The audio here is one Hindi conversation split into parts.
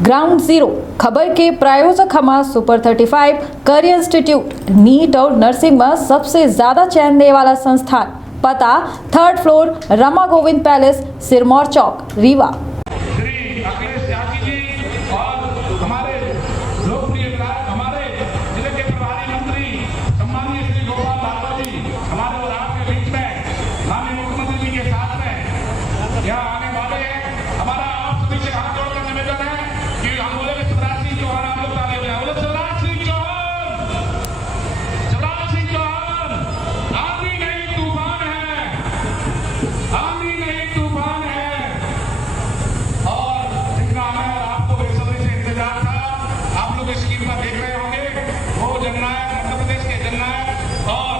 ग्राउंड जीरो खबर के प्रायोजक हमारा सुपर 35 करियर इंस्टीट्यूट नीट और नर्सिंग में सबसे ज्यादा चयन देने वाला संस्थान। पता 3rd floor Rama Govind palace, Sirmour Chowk, Rewa. Shri Akhilesh Tyagi ji और हमारे लोकप्रिय विधायक, हमारे जिले के प्रभारी मंत्री सम्मानीय श्री गोपाल भार्गव जी हमारे और आपके बीच में माननीय मुख्यमंत्री जी के साथ में यहाँ आने वाले हैं। हमारा आप सभी से हाथ जोड़कर निवेदन है कि हम बोले शिवराज सिंह चौहान, आप लोग ताली बजाएं। बोले शिवराज सिंह चौहान, शिवराज सिंह चौहान। आंधी नहीं तूफान है, आंधी नहीं तूफान है। और जितना हमें आपको बेसब्री से इंतजार था, आप लोग स्क्रीन पर देख रहे होंगे, वो जननायक, मध्य प्रदेश के जननायक और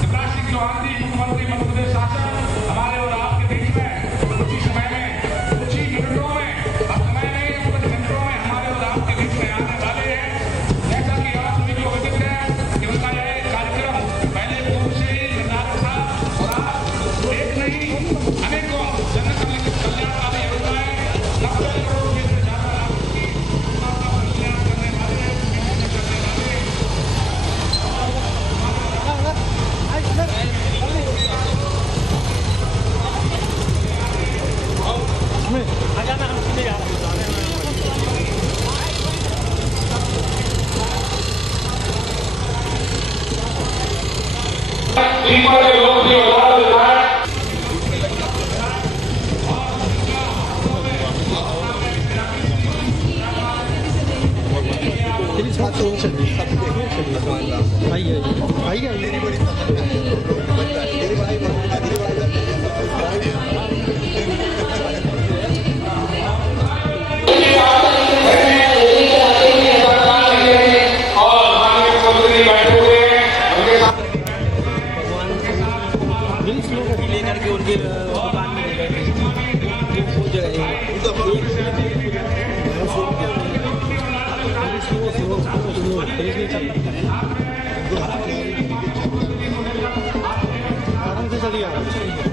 शिवराज सिंह चौहान जी, मुख्यमंत्री मध्य प्रदेश शासन, हमारे और आपके बीच में कुछ ही समय में, कुछ ही मिनटों में, अब समय नहीं, कुछ मिनटों में हमारे और आपके बीच में आने वाले हैं। जैसा कि आप सभी को विदित है कि उनका यह कार्यक्रम पहले पूर्व से ही निर्धारित था और आज एक नहीं अनेकों जन कल्याणकारी योजनाएं 90 करोड़ रुपए से ज्यादा राशि की योजनाओं का कल्याण करने वाले हैं, करने वाले हैं। दीपक के लोग भी औलाद विधायक और माननीय मुख्यमंत्री बैठे हुए हैं, उनके साथ लेकर के उनके दुकान में वो आराम से चलिए।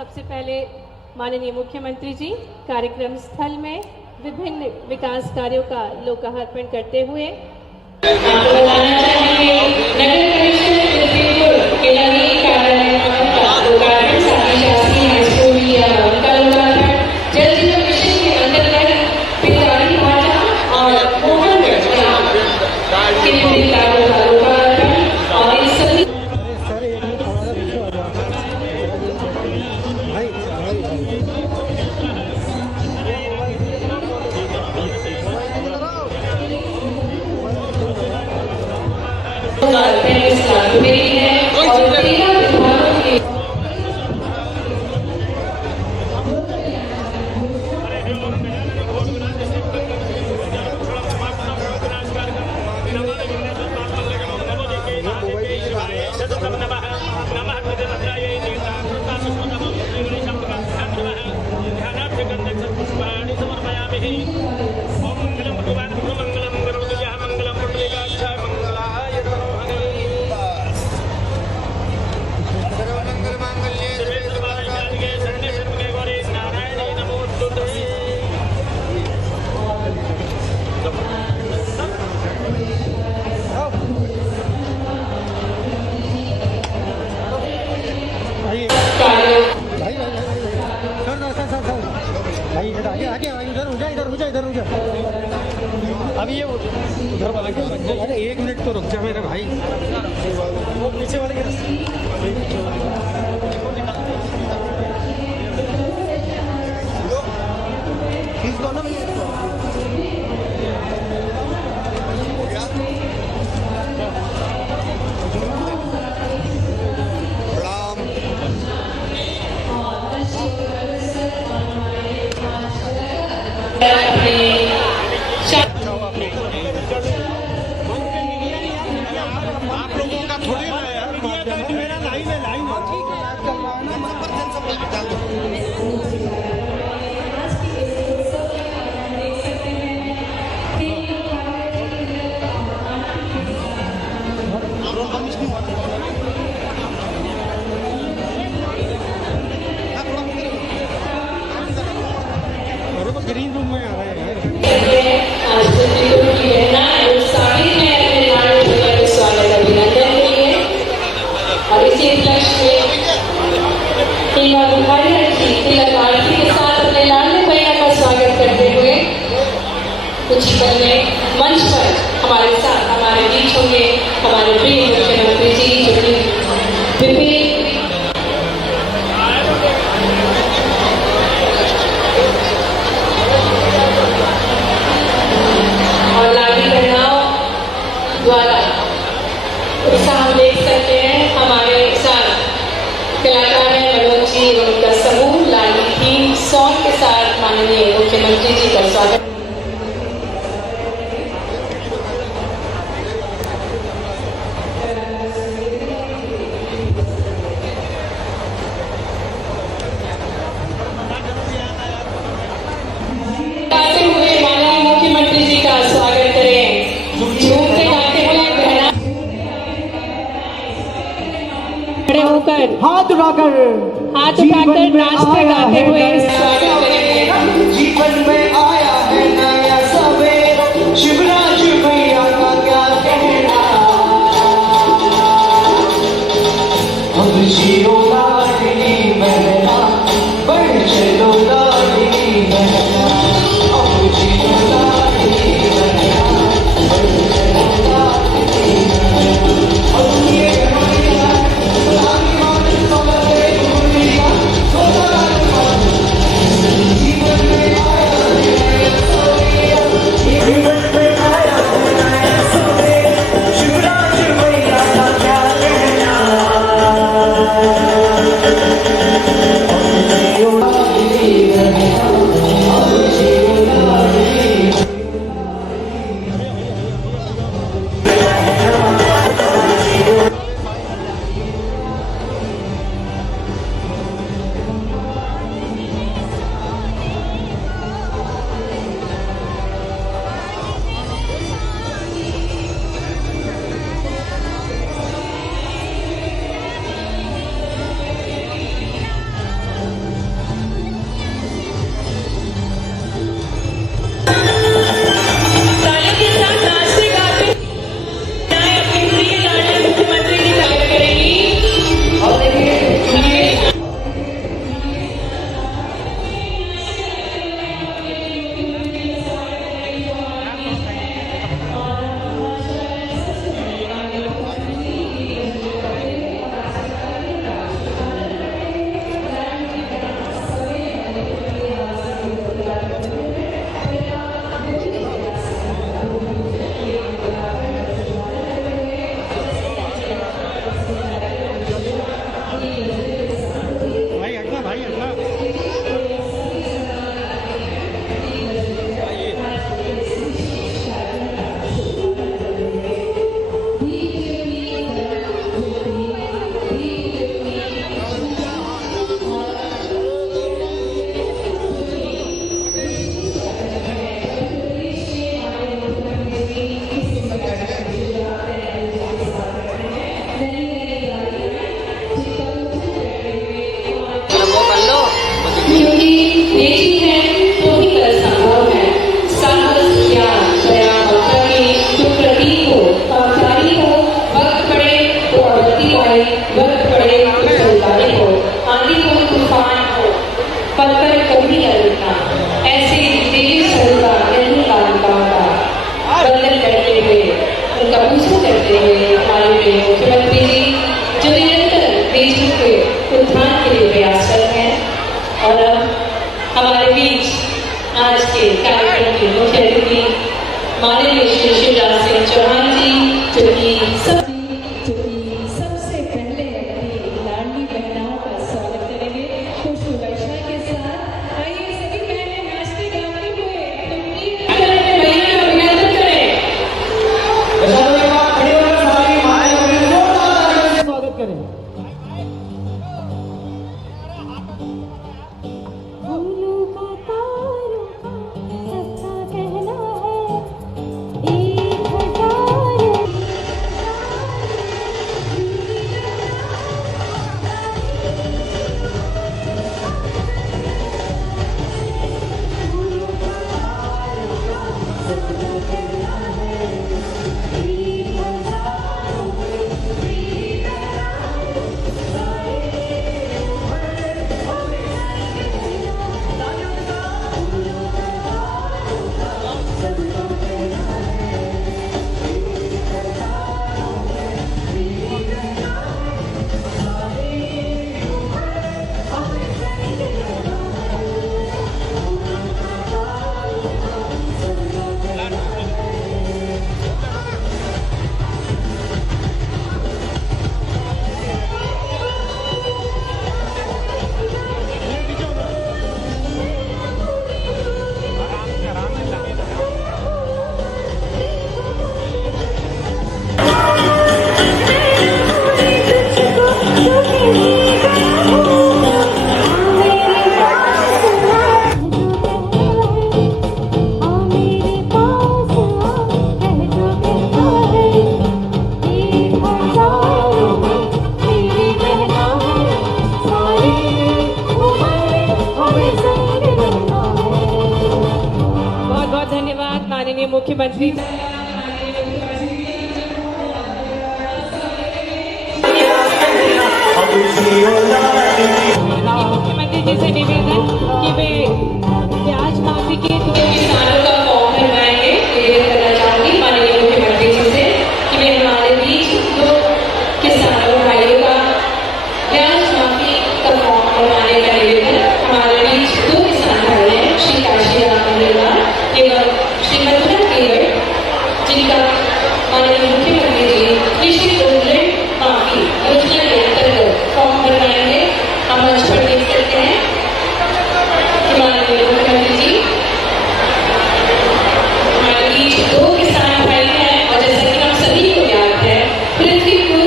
सबसे पहले माननीय मुख्यमंत्री जी कार्यक्रम स्थल में विभिन्न विकास कार्यों का लोकार्पण करते हुए आपको बताना चाहेंगे नगर परिषद लखीमपुर के नवीन कार्यालय का लोकार्पण साथ ही शासकीय हाई स्कूल का लोकार्पण जल जीवन मिशन के अंतर्गत पितारी भाटा और मोहनगढ़ के निर्मित कार्यों का लोकार्पण और इन सभी सर एक मिनट हमारा पीछे आ जाओ भाई मेरी है और 13 विभागों के भाई इधर आगे आगे इधर हो जा इधर हो जा इधर हो जा अभी ये उधर वाले के अरे एक मिनट तो रुक जा मेरे भाई वो पीछे वाले के खींच दो ना आप लोगों का थोड़ी ना है यार मेरा लाइन है ठीक है यार करवाना अरे वो ग्रीन रूम में आ रहा है यार और इसी उपलक्ष्य में तिलक आरती के साथ अपने लाडले भैया का स्वागत करते हुए कुछ पल में मंच पर हमारे साथ हमारे बीच होंगे हमारे प्रिय मुख्यमंत्री जी जो कि विभिन्न और लाडली बहनाओं द्वारा उत्साह देख सकते हैं। हमारे साथ कलाकार हैं मनोज जी और उनका समूह लाडली थीम सॉन्ग के साथ माननीय मुख्यमंत्री जी का स्वागत। गाते हुए माननीय मुख्यमंत्री जी का स्वागत करें झूमते गाते हुए खड़े होकर हाथ उठाकर नाचते गाते हुए स्वागत करेंगे। जीवन में आया है नया सवेरा शिवराज भैया का क्या कहना अब जियो लाडली बहना बढ़ चलो लाडली बहना अब जियो लाडली बहना बढ़ चलो लाडली बहना अब ये उत्थान के लिए प्रयासरत हैं। और अब हमारे बीच आज के कार्यक्रम के मुख्य अतिथि माननीय श्री शिवराज सिंह चौहान जी, जो कि सबसे पहले अपनी लाडली बहनों का स्वागत करेंगे खुश वर्षा के साथ। आइए सभी बहनें नाचते गाते हुए भैया का अभिनंदन करें। स्वागत करें। फूलों का तारों का सबका कहना है 1000 बहुत बहुत धन्यवाद माननीय मुख्यमंत्री। मुख्यमंत्री जी से निवेदन कि वे ब्याज माफी के किसानों का फॉर्म भरवाएंगे। निवेदन करना चाहूंगी माननीय मुख्यमंत्री जी से कि वे हमारे बीच दो किसानों भाइयों का ब्याज माफी का फॉर्म भरवाने का निवेदन। हमारे बीच दो किसान भाई हैं, श्री काशीराम अग्रवाल एवं श्री मथुरा केवल, जिनका माननीय मुख्यमंत्री जी कृषि ऋण माफी योजना के अंतर्गत फॉर्म भरवाएंगे। हम मंच पर देख सकते हैं कि माननीय मुख्यमंत्री जी हमारे बीच दो किसान भाई हैं। और जैसा कि हम सभी को याद है, पृथ्वीपुर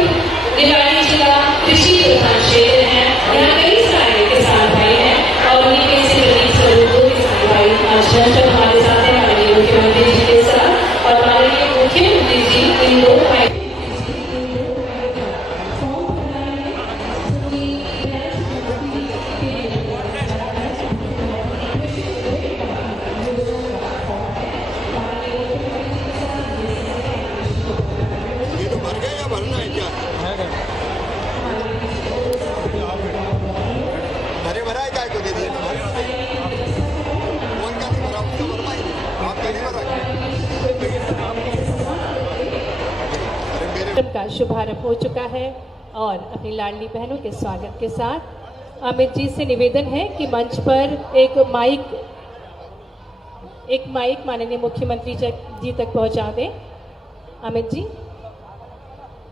निवाड़ी जिला कृषि प्रधान क्षेत्र है। यहाँ कई सारे किसान भाई हैं और उन्हीं में से प्रतीक स्वरूप दो किसान भाई आज जब हमारे साथ हैं माननीय मुख्यमंत्री जी के साथ। और माननीय मुख्यमंत्री जी इन दो भाई ये तो भर गया या भरना है क्या? भरे भरा है क्या को दे दिए? कौन का नहीं भरा उसका भरवाई आप नहीं भरा। अरे मेरे कार्यक्रम का शुभारंभ हो चुका है और अपनी लाडली बहनों के स्वागत के साथ अमित जी से निवेदन है कि मंच पर एक माइक माननीय मुख्यमंत्री जी तक पहुंचा दें। अमित जी,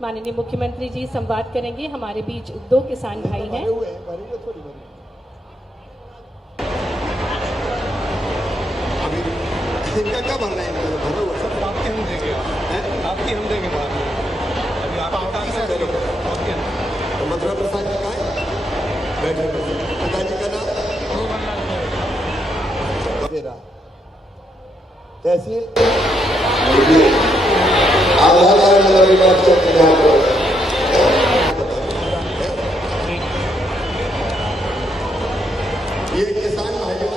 माननीय मुख्यमंत्री जी संवाद करेंगे। हमारे बीच दो किसान भाई हैं। भरे हुए थोड़ी भरे अभी इनका क्या भरना है? भरा हुआ सब आपके हम देंगे। आपकी हम देंगे बाद में। अभी आप तो मथुरा प्रसाद जी कहाँ है? बैठे पिताजी का नाम तेरा कैसी आधार कार्ड नंबर एक बार चेक करना है। ये किसान भाइयों,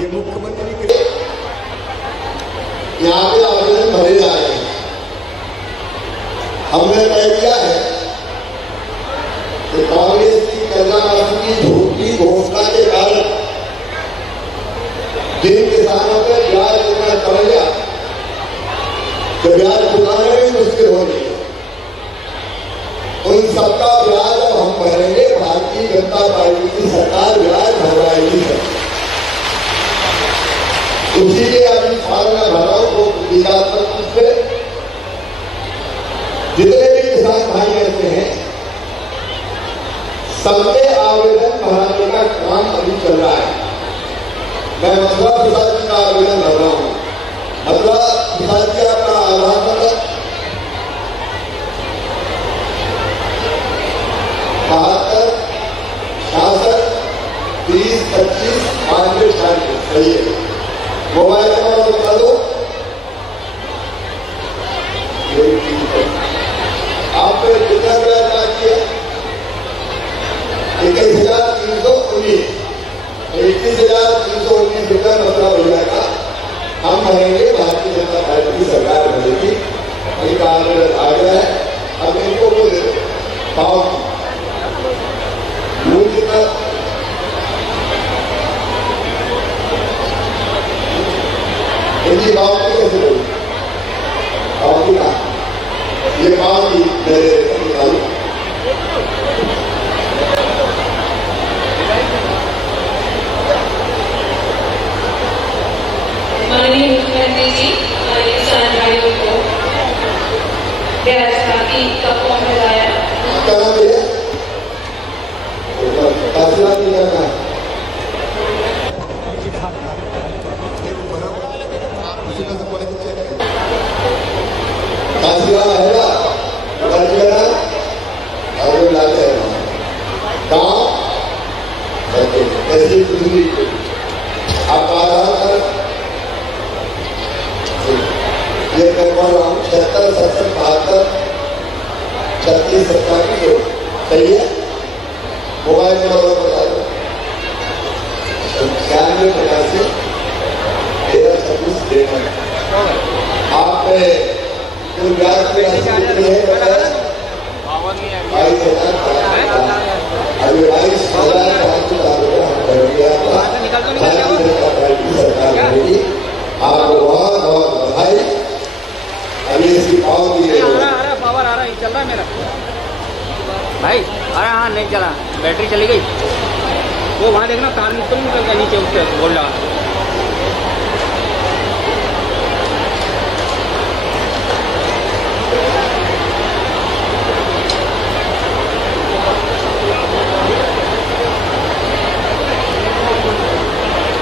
ये मुख्यमंत्री के यहाँ पे आवेदन भरे जा रहे हैं। हमने तय किया है कि कांग्रेस की कर्नाटक की झूठी घोषणा के कारण जिन किसानों का ब्याज इतना बढ़ गया कि ब्याज चुकाने में मुश्किल हो गई, उन सबका ब्याज टीकात्मक रूप से जितने भी किसान भाई ऐसे हैं सबके आवेदन बढ़ाने का काम अभी चल रहा है। मैं मथुरा प्रसाद जी का आवेदन कर रहा हूँ। मथुरा प्रसाद जी आपका आधार नंबर 72 66 30 25 92 96 सही है। मोबाइल नंबर बता दो। आपने कितना प्रयास किया? 21,319 21,319 रुपया मथुरा भैया का हम भरेंगे। भारतीय जनता पार्टी की सरकार भरेगी। एक आवेदन आ गया है। अब इनको वो दे दो पाव मूल कितना इनकी बात की कैसे बोली बात की कहा ये बात की मेरे निकालू माननीय मुख्यमंत्री जी हमारे किसान भाइयों को ब्याज राशि का फॉर्म लगाया। क्या नाम है? फैसला नहीं करना है। फैसला है ना फैसला और लाते हैं गाँव ऐसी दूसरी आप आधार कार्ड ये मैं बोल रहा हूँ 76 67 72 36 27 सही है। मोबाइल नंबर बता दो 96 85 13 26 53। आप कुल ब्याज की राशि है 22,000 अभी 22,000 हम करेंगे आपका भारतीय जनता पार्टी सरकार करेगी। आपको बहुत बहुत बधाई। अभी इसकी पाव दी है पावर आ रहा है चल रहा है मेरा भाई। अरे हाँ नहीं चला बैटरी चली गई। वो वहाँ देखना तार तो नहीं निकलता नीचे उससे बोल रहा।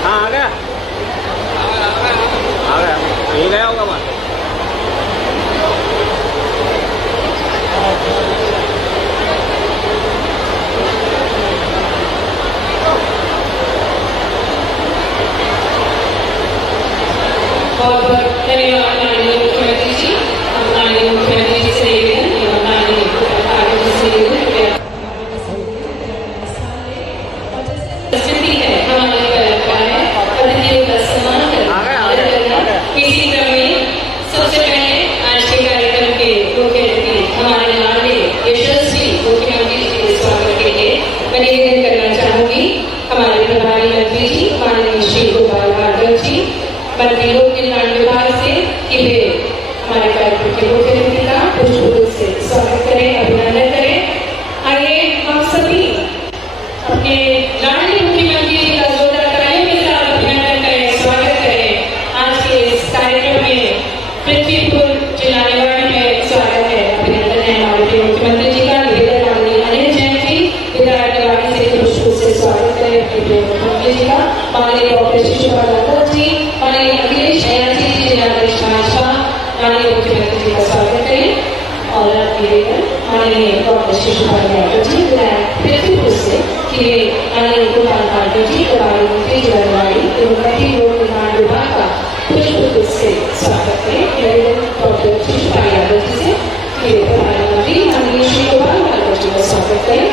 हाँ आ गया ये गया होगा वहाँ। बहुत बहुत धन्यवाद माननीय मुख्यमंत्री जी। माननीय मुख्यमंत्री जी से निवेदन एवं माननीय आगे जी से निवेदन स्थिति है हमारी परंपरा है अतिथियों का सम्मान करना। इसी क्रम में सबसे पहले आज के कार्यक्रम के मुख्य अतिथि हमारे लाडले यशस्वी मुख्यमंत्री जी के स्वागत के लिए मैं निवेदन करना चाहूंगी हमारे प्रभारी मंत्री जी माननीय श्री गोपाल भार्गव जी मंत्री लोक निर्माण विभाग से कि वे हमारे कार्यक्रम के मुख्य अतिथि का पुष्प से स्वागत करें अभिनंदन करें। आइए हम सभी अपने लाडले मुख्यमंत्री जी का जोरदार तालियों के साथ अभिनंदन करें स्वागत करें। आज के इस कार्यक्रम में पृथ्वीपुर जिलाने वाले में स्वागत है अभिनंदन है हमारे मुख्यमंत्री जी का। निवेदन माननीय अनिल जैन जी विधायक निवाड़ी से पुष्प से स्वागत करें अपने मुख्यमंत्री जी का। माननीय डॉक्टर शिशुपाल यादव जी माननीय अखिलेश यादव जी जिलाध्यक्ष भाजपा माननीय मुख्यमंत्री जी का स्वागत करें। और निवेदन माननीय डॉक्टर शिशुपाल यादव जी विधायक पृथ्वीपुर से कि वे माननीय गोपाल भार्गव जी प्रभारी मंत्री जिलाधिकारी एवं मंत्री लोक निर्माण विभाग का पुष्प से स्वागत करें। निवेदन डॉक्टर शिशुपाल यादव जी से कि वे प्रधानमंत्री माननीय श्री गोपाल भार्गव जी का स्वागत करें।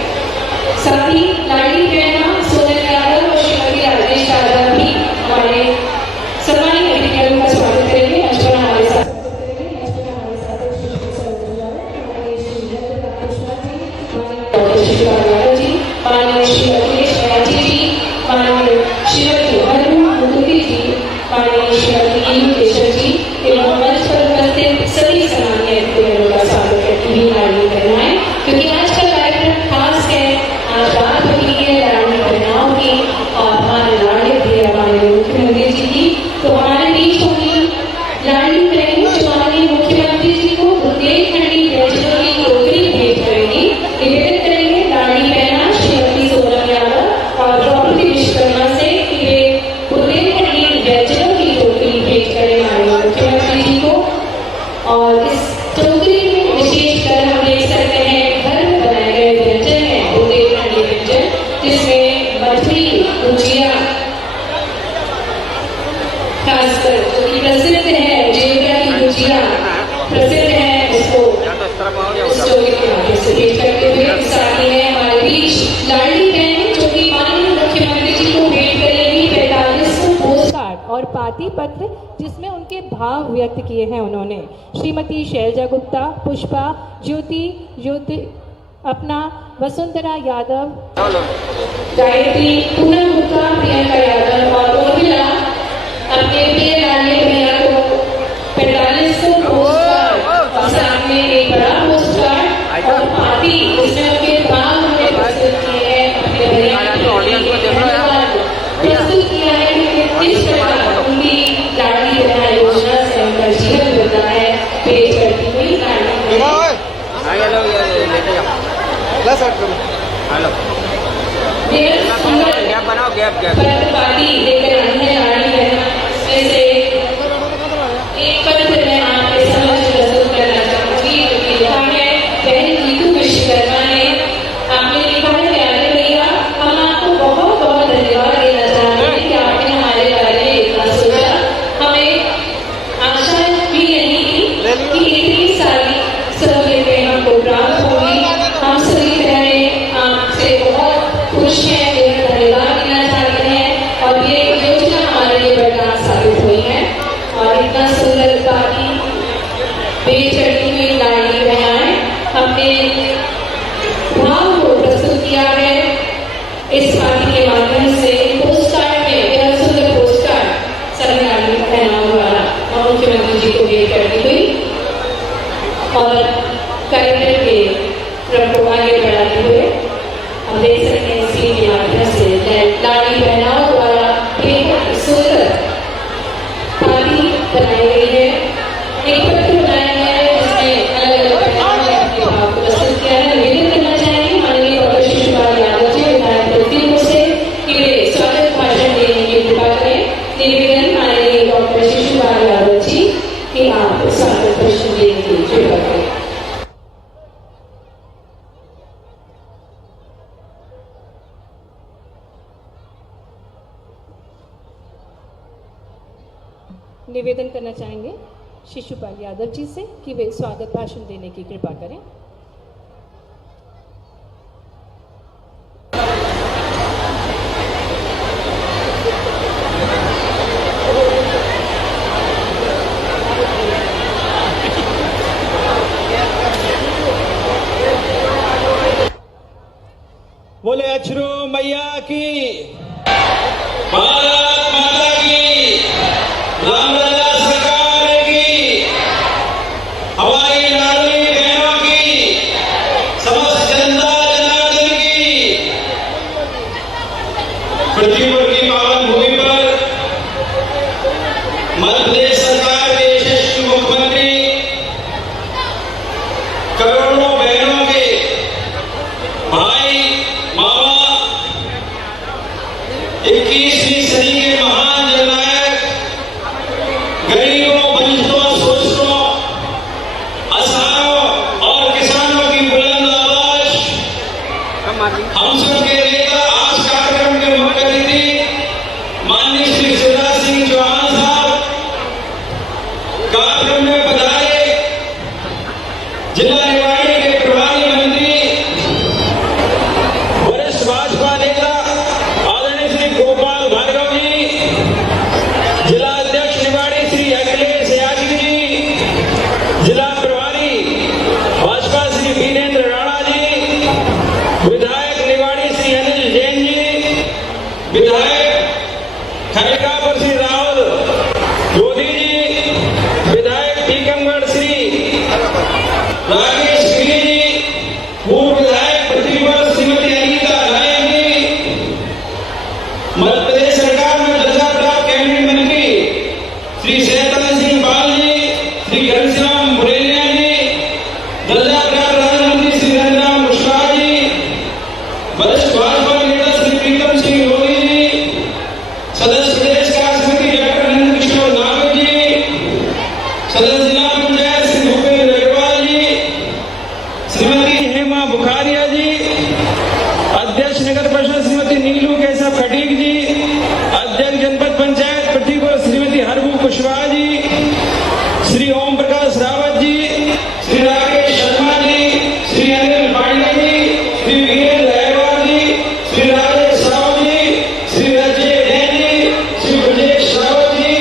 साथ ही लाडली बहना सोनल यादव और श्रीमती राजेश यादव भी हमारे सम्मानित अतिथियों का स्वागत करेंगे। मंच पर हमारे साथ डॉक्टर शिशुपाल यादव जी माननीय श्री अखिलेश यादव जी माननीय श्रीमती हरमन मुदुरी जी माननीय श्रीमती ईनू केशव जी एवं मंच पर उपस्थित सभी सम्मानीय अतिथियों का स्वागत करती हुई लाडली बहनाएं क्योंकि आज का कार्यक्रम खास है। आज बात हो रही है लाडली बहनाओं की और हमारे लाडले भी हमारे मुख्यमंत्री जी की। तो हमारे बीच होगी लाडली बहन पाती पत्र जिसमें उनके भाव व्यक्त किए हैं उन्होंने। श्रीमती शैलजा गुप्ता, पुष्पा, ज्योति अपना, वसुंधरा यादव, गायत्री, पूनम गुप्ता, प्रियंका यादव और उर्मिला अपने प्रिय लाडली प्रिया को 4500 पोस्टकार्ड, सामने एक बड़ा पोस्टकार्ड और पार्टी जिसमें उनके भाव उन्होंने प्रस्तुत किए हैं, अपने प्रस्तुत किया है कि किस प्रकार उनकी लाडली बहना योजना से उनका जीवन बदला है। पेश करती हुई लाडली पार्टी लेकर आई है लाडली बहना, इसमें से एक पत्र मैं आपके समक्ष प्रस्तुत करना चाहूंगी जो कि लिखा है बहन जीतू विश्वकर्मा ने। आपने लिखा है, प्यारे भैया, हम आपको बहुत बहुत धन्यवाद देना चाहते हैं कि आपने हमारे बारे में इतना सोचा। हमें आशा भी नहीं थी कि इतनी सारी सहूलियतें हमको प्राप्त होगी। हम सभी बहनें आपसे बहुत खुश हैं, धन्यवाद देना चाहते हैं और ये योजना हमारे लिए वरदान साबित हुई है। और इतना सुंदर पार्टी पेश करती हुई लाडली बहनाएं हमने भाव को प्रस्तुत किया है इस पार्टी के माध्यम से। पोस्टकार्ड में यह सुंदर पोस्टकार्ड सभी लाडली बहनाओं द्वारा मुख्यमंत्री जी को भेंट करती हुई और कार्यक्रम के क्रम को आगे बढ़ाते हुए हम देख सकते हैं स्क्रीन के माध्यम से लाडली बहनाओं द्वारा बेहद सुंदर पार्टी बनाई गई है। एक पत्र बनाया गया है जिसमें अलग अलग बहनों ने अपने भाव को प्रस्तुत किया है। निवेदन करना चाहेंगे माननीय डॉक्टर शिशुपाल यादव जी, विधायक प्रतिनिधियों से कि वे स्वागत भाषण देने की कृपा करें। निवेदन माननीय डॉक्टर शिशुपाल यादव जी कि आप स्वागत भाषण देने की कृपा करें। निवेदन करना चाहेंगे शिशुपाल यादव जी से कि वे स्वागत भाषण देने की कृपा करें। बोले अछरू मैया की, भारत माता की, रामलला सरकार की, हमारी लाडली बहनों की, समस्त जनता जनार्दन की। पृथ्वीपुर की पावन भूमि पर मध्य प्रदेश सरकार के यशस्वी मुख्यमंत्री करोड़ों बहनों के भाई मामा, 21वीं सदी के महान जननायक, गरीबों, वंचितों, शोषितों, असहायों और किसानों की बुलंद आवाज हम सबके नेता, आज कार्यक्रम के मुख्य अतिथि माननीय श्री शिवराज सिंह चौहान साहब कार्यक्रम में पधारे। जिला निवाड़ी के प्रभारी मंत्री, वरिष्ठ भाजपा नेता आदरणीय श्री गोपाल भार्गव जी, जिला अध्यक्ष निवाड़ी श्री अखिलेश यादव जी, जिला प्रभारी भाजपा श्री वीरेंद्र राणा जी, विधायक निवाड़ी श्री अनिल जैन जी, विधायक खड़गपुर श्री राहुल गोदी जी, विधायक टीकमगढ़ श्री राकेश गिरी जी, पूर्व विधायक पृथ्वीपुर श्रीमती अनीता नायक जी, मध्य प्रदेश सरकार में दर्जा प्राप्त कैबिनेट मंत्री श्री शैतान सिंह बाल जी, श्री घनश्याम बुरेलिया जी, दर्जा प्राप्त राज्य मंत्री श्री नंदराम कुशवाहा जी, वरिष्ठ भाजपा नेता श्री प्रीतम सिंह लोधी जी, सदस्य प्रदेश कार्य समिति डॉक्टर नंद किशोर नागर जी, सदस्य जिला पंचायत श्री भूपेंद्र अग्रवाल जी, श्रीमती हेमा बुखारिया जी, अध्यक्ष नगर परिषद श्रीमती नीलू केशव खटीक जी, अध्यक्ष जनपद पंचायत पृथ्वीपुर श्रीमती हरबू कुशवाहा जी, श्री ओम प्रकाश रावत जी, श्री राकेश शर्मा जी, श्री अनिल पांडे जी, श्री वीरेंद्र अहवाल जी, श्री राजेश साहू जी, श्री रजय जैन जी, श्री ब्रजेश रावत जी,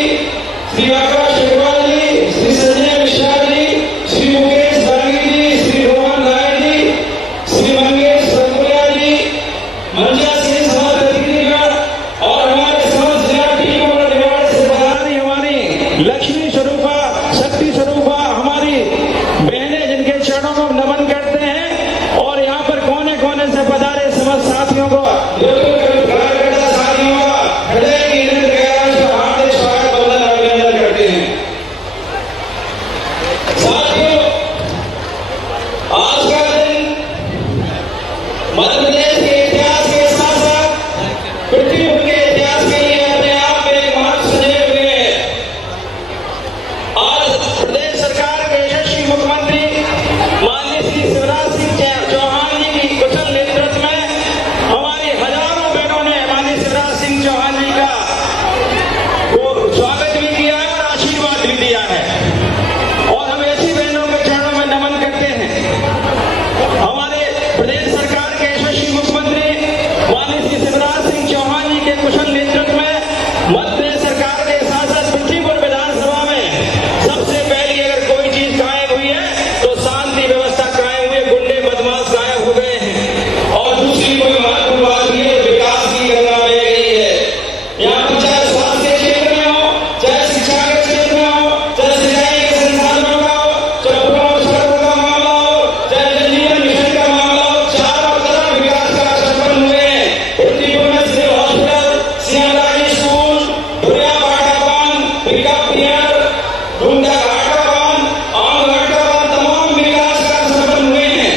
साथियों को कार्यकर्ता साथियों का हृदय की गहराई से हार्दिक स्वागत वंदन अभिनंदन करते हैं। साथियों, आज का दिन मध्य प्रदेश के इतिहास के साथ साथ पृथ्वी के इतिहास के लिए अपने आप में एक महत्व सजे हुए है। आज प्रदेश सरकार के यशस्वी मुख्यमंत्री माननीय श्री शिवराज सिंह चौहान जी की कुशल नेतृत्व में हमारी हजारों बहनों ने माननीय शिवराज सिंह चौहान जी का वो स्वागत भी किया है और आशीर्वाद भी दिया है, और हम ऐसी बहनों के चरणों में नमन करते हैं। हमारे प्रदेश सरकार के यशस्वी मुख्यमंत्री माननीय श्री शिवराज सिंह चौहान जी के कुशल नेतृत्व में मध्य प्रदेश सरकार के साथ साथ पृथ्वीपुर विधानसभा में सबसे पहली अगर कोई चीज कायम हुई है तो शांति व्यवस्था कायम हुई है, गुंडे बदमाश गायब हो गए हैं। और दूसरी कोई महत्वपूर्ण बात ये विकास की गंगा बह गई है। यहाँ पर चाहे स्वास्थ्य के क्षेत्र में हो, चाहे शिक्षा के क्षेत्र में हो, चाहे सिंचाई के संसाधनों का हो, चाहे पुलों सड़कों का मामला हो, चाहे जल जीवन मिशन का मामला हो, चारों तरफ विकास का संपन्न हुए हैं। पृथ्वीपुर में सिविल हॉस्पिटल, सिंहराजी स्कूल, धुरिया बाटा बांध, पिकअप पियर, डूंगा घाट का बांध, आम घाट का बांध, तमाम विकास कार्य संपन्न हुए हैं।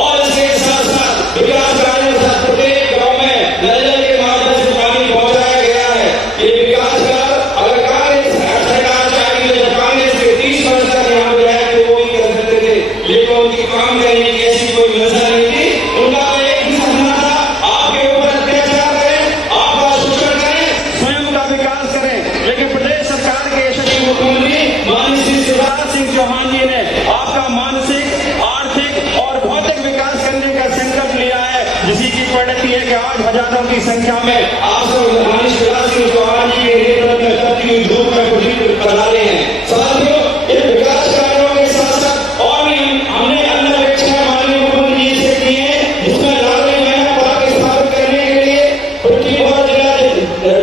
और इसके साथ साथ विकास कार्यों के साथ प्रत्येक गांव में नल जल के माध्यम से पानी पहुंचाया गया है। ये विकास कार्य अगर कांग्रेस सरकार चाहती है, जब कांग्रेस के 30 वर्ष तक यहाँ पे रहे तो वो ही कर सकते थे, लेकिन उनकी काम करने की ऐसी कोई व्यवस्था नहीं थी। उनका तो एक ही सपना था, आपके ऊपर अत्याचार करें, आपका शोषण करें, स्वयं का विकास करें। लेकिन प्रदेश सरकार के यशस्वी मुख्यमंत्री माननीय श्री शिवराज सिंह चौहान जी ने आपका मानसिक, आर्थिक और भौतिक विकास करने का संकल्प लिया है, जिसी की परिणति है कि आज हजारों की संख्या में आप सब माननीय शिवराज सिंह चौहान जी के नेतृत्व में तपती हुई धूप में पृथ्वी बना रहे हैं। साथियों, इन विकास कार्यों के साथ साथ और भी हमने अन्य अपेक्षाएं माननीय मुख्यमंत्री जी से की है, जिसमें नागरिक महिला पार्क स्थापित करने के लिए पृथ्वीपुर जिला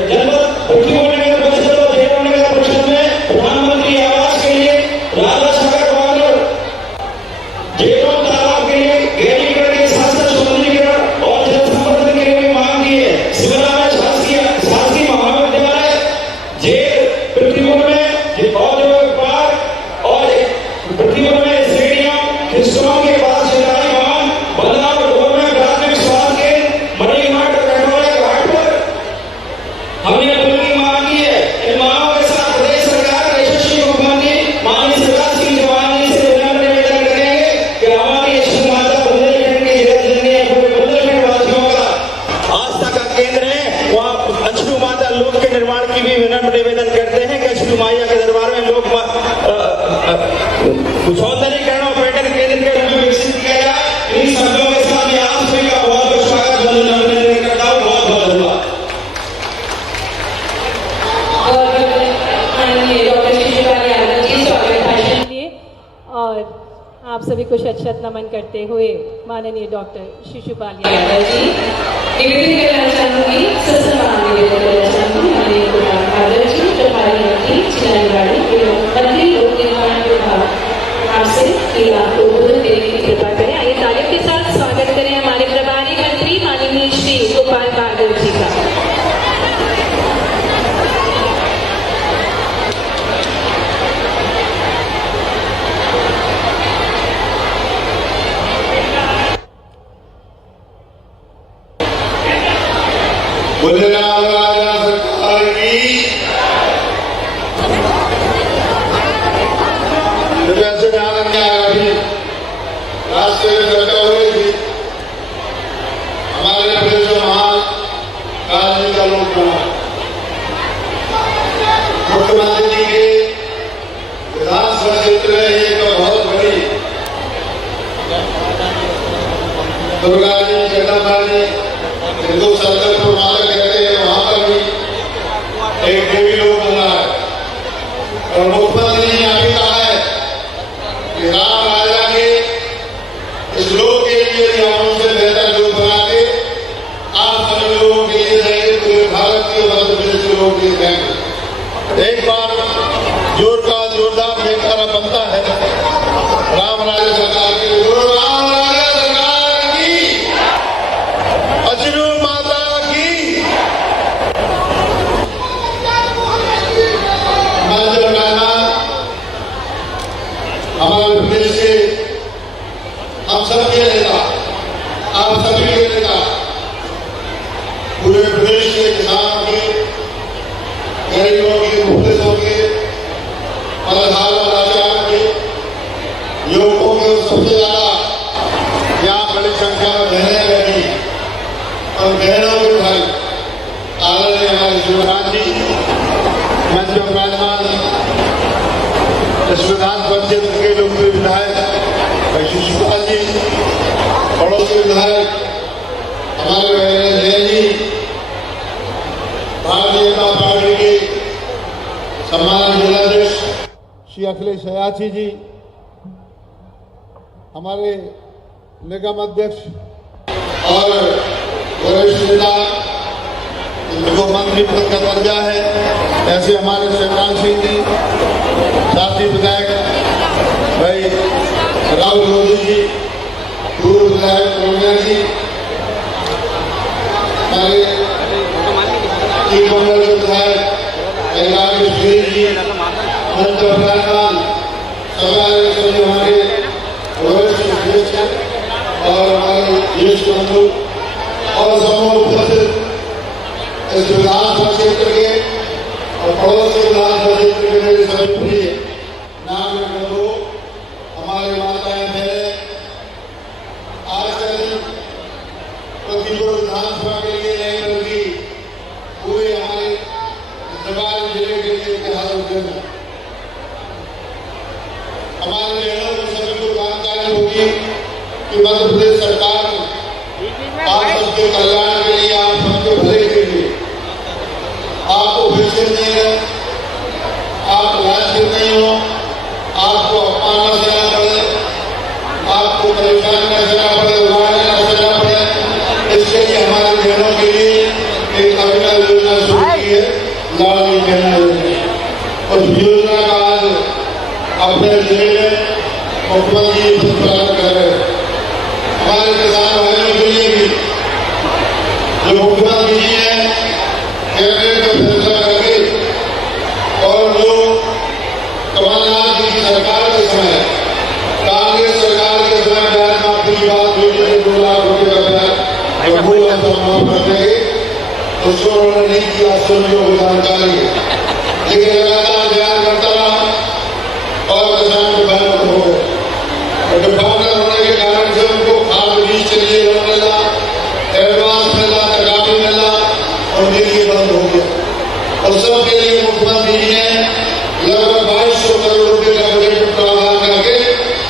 जनपद पृथ्वीपुर नगर परिषद और देवपुर नगर परिषद में प्रधानमंत्री आवास के लिए राजा सागर बांध, जेलों तालाब के लिए गहरीकरण के साथ साथ सुंदरीकरण और जल संवर्धन के लिए भी मांग की है। शिमला में शासकीय महाविद्यालय, जेल, पृथ्वीपुर में औद्योगिक पार्क और पृथ्वीपुर में स्टेडियम, खिस्टों के पास सिंचाई भवन, बदलाव में प्राथमिक स्वास्थ्य केंद्र, मणिघाट और कटोरा घाट पर हमने पुल की मांग की है। इन मांगों के साथ प्रदेश सरकार के यशस्वी मुख्यमंत्री माननीय शिवराज सिंह चौहान जी से विनम्र निवेदन करेंगे कि हमारी यशस्वी माता बुंदेलखंड की जगतजननी है, पूरे बुंदेलखंड वासियों का आस्था का केंद्र है। वहाँ अछलू माता लोक के निर्माण की भी विनम्र निवेदन करते हैं कि अछलू माइया के दरबार में लोक सौंदर्यीकरण और पर्यटन केंद्र के रूप में विकसित किया जाए। इन शब्दों के साथ मैं आप सभी का बहुत बहुत स्वागत वंदन अभिनंदन करता हूँ। बहुत बहुत धन्यवाद। माननीय डॉक्टर शिशुपाल यादव जी स्वागत भाषण लिए, और आप सभी को शत शत नमन करते हुए माननीय डॉक्टर शिशुपाल यादव जी निवेदन करना चाहूंगी, ससुराल निवेदन करना चाहूंगी। माननीय कुमार यादव जी, प्रभारी मंत्री जिला निवाड़ी एवं मंत्री लोक निर्माण विभाग, आपसे कि आपको उद्बोधन देने की कृपा करें। आइए तारीफ के साथ स्वागत करें हमारे प्रभारी मंत्री माननीय श्री गोपाल यादव जी का। गुजरात राजा सरकार की वैसे ध्यान क्या अभी राष्ट्रीय चर्चा हो रही थी। हमारे प्रदेश में महान गांधी का लोक बना मुख्यमंत्री जी के विधानसभा क्षेत्र में एक बहुत बड़ी दुर्गा जी, जगन्नाथ जी हिंदू संकल्प मालक कहते हैं, वहां पर भी एक देवी लोक बना है। और मुख्यमंत्री जी यहाँ भी कहा है कि राम राजा के इस लोक के लिए यदि हम उनसे बेहतर लोक बना के आप सभी लोगों के लिए रहेंगे, पूरे भारत के मध्य प्रदेश के लोग लिए रहेंगे। एक बार जोर का जोरदार जयकारा बनता है राम राजा सरकार के लिए। राम राजा सरकार की अजरू श्री अखिलेश याची जी, हमारे निगम अध्यक्ष और वरिष्ठ नेता जो मंत्री पद का दर्जा है, ऐसे हमारे शिवराज सिंह जी, साथी विधायक भाई राहुल मोदी जी, पूर्व विधायक रोनिया जी, हमारे मंडल के विधायक राजेश जी, मंच प्रधान सभी हमारे वरिष्ठ सदस्य और हमारे ज्येष्ठ बंधु और समूह उपस्थित इस विधानसभा क्षेत्र के और पड़ोसी विधानसभा क्षेत्र के मेरे सभी प्रिय नागरिक बंधु, हमारे माताएं बहनें, आज का दिन प्रतिपूर्ण विधानसभा के लिए नहीं बल्कि पूरे हमारे देवास जिले के लिए इतिहास दिन है। हमारे बहनों को सभी को जानकारी होगी कि मध्य प्रदेश सरकार आप सबके कल्याण के लिए, आप सबके भले के लिए आपको पेंशन नहीं है, आप राजनीति नहीं हो, आपको अपमान न सहना पड़े, आपको परेशान न सहना पड़े, उदाहरण न सहना पड़े, इसके लिए हमारे बहनों के लिए एक अभिनव योजना शुरू की है, लाडली बहन योजना। उस योजना का आज अपने जिले में मुख्यमंत्री संचालन कर रहे हैं। हमारे किसान भाइयों के लिए भी जो मुख्यमंत्री जी ने कैबिनेट में फैसला करके और जो कमलनाथ जी की सरकार के समय, कांग्रेस सरकार के समय ब्याज माफी की बात हुई थी, 2 लाख रुपए का ब्याज मूल माफ कर देंगे, उसको उन्होंने नहीं किया, सुनियों को जानकारी है, लेकिन लगातार बयान करता रहा और किसान डिफाल्टर हो गए। और डिफाल्टर होने के कारण से उनको खाद बीज के लिए लोन मिला, एडवांस मिला, तकामी मिला, उनके लिए बंद हो गया। और सबके लिए मुख्यमंत्री जी ने लगभग 2200 करोड़ रुपए का बजट प्रावधान करके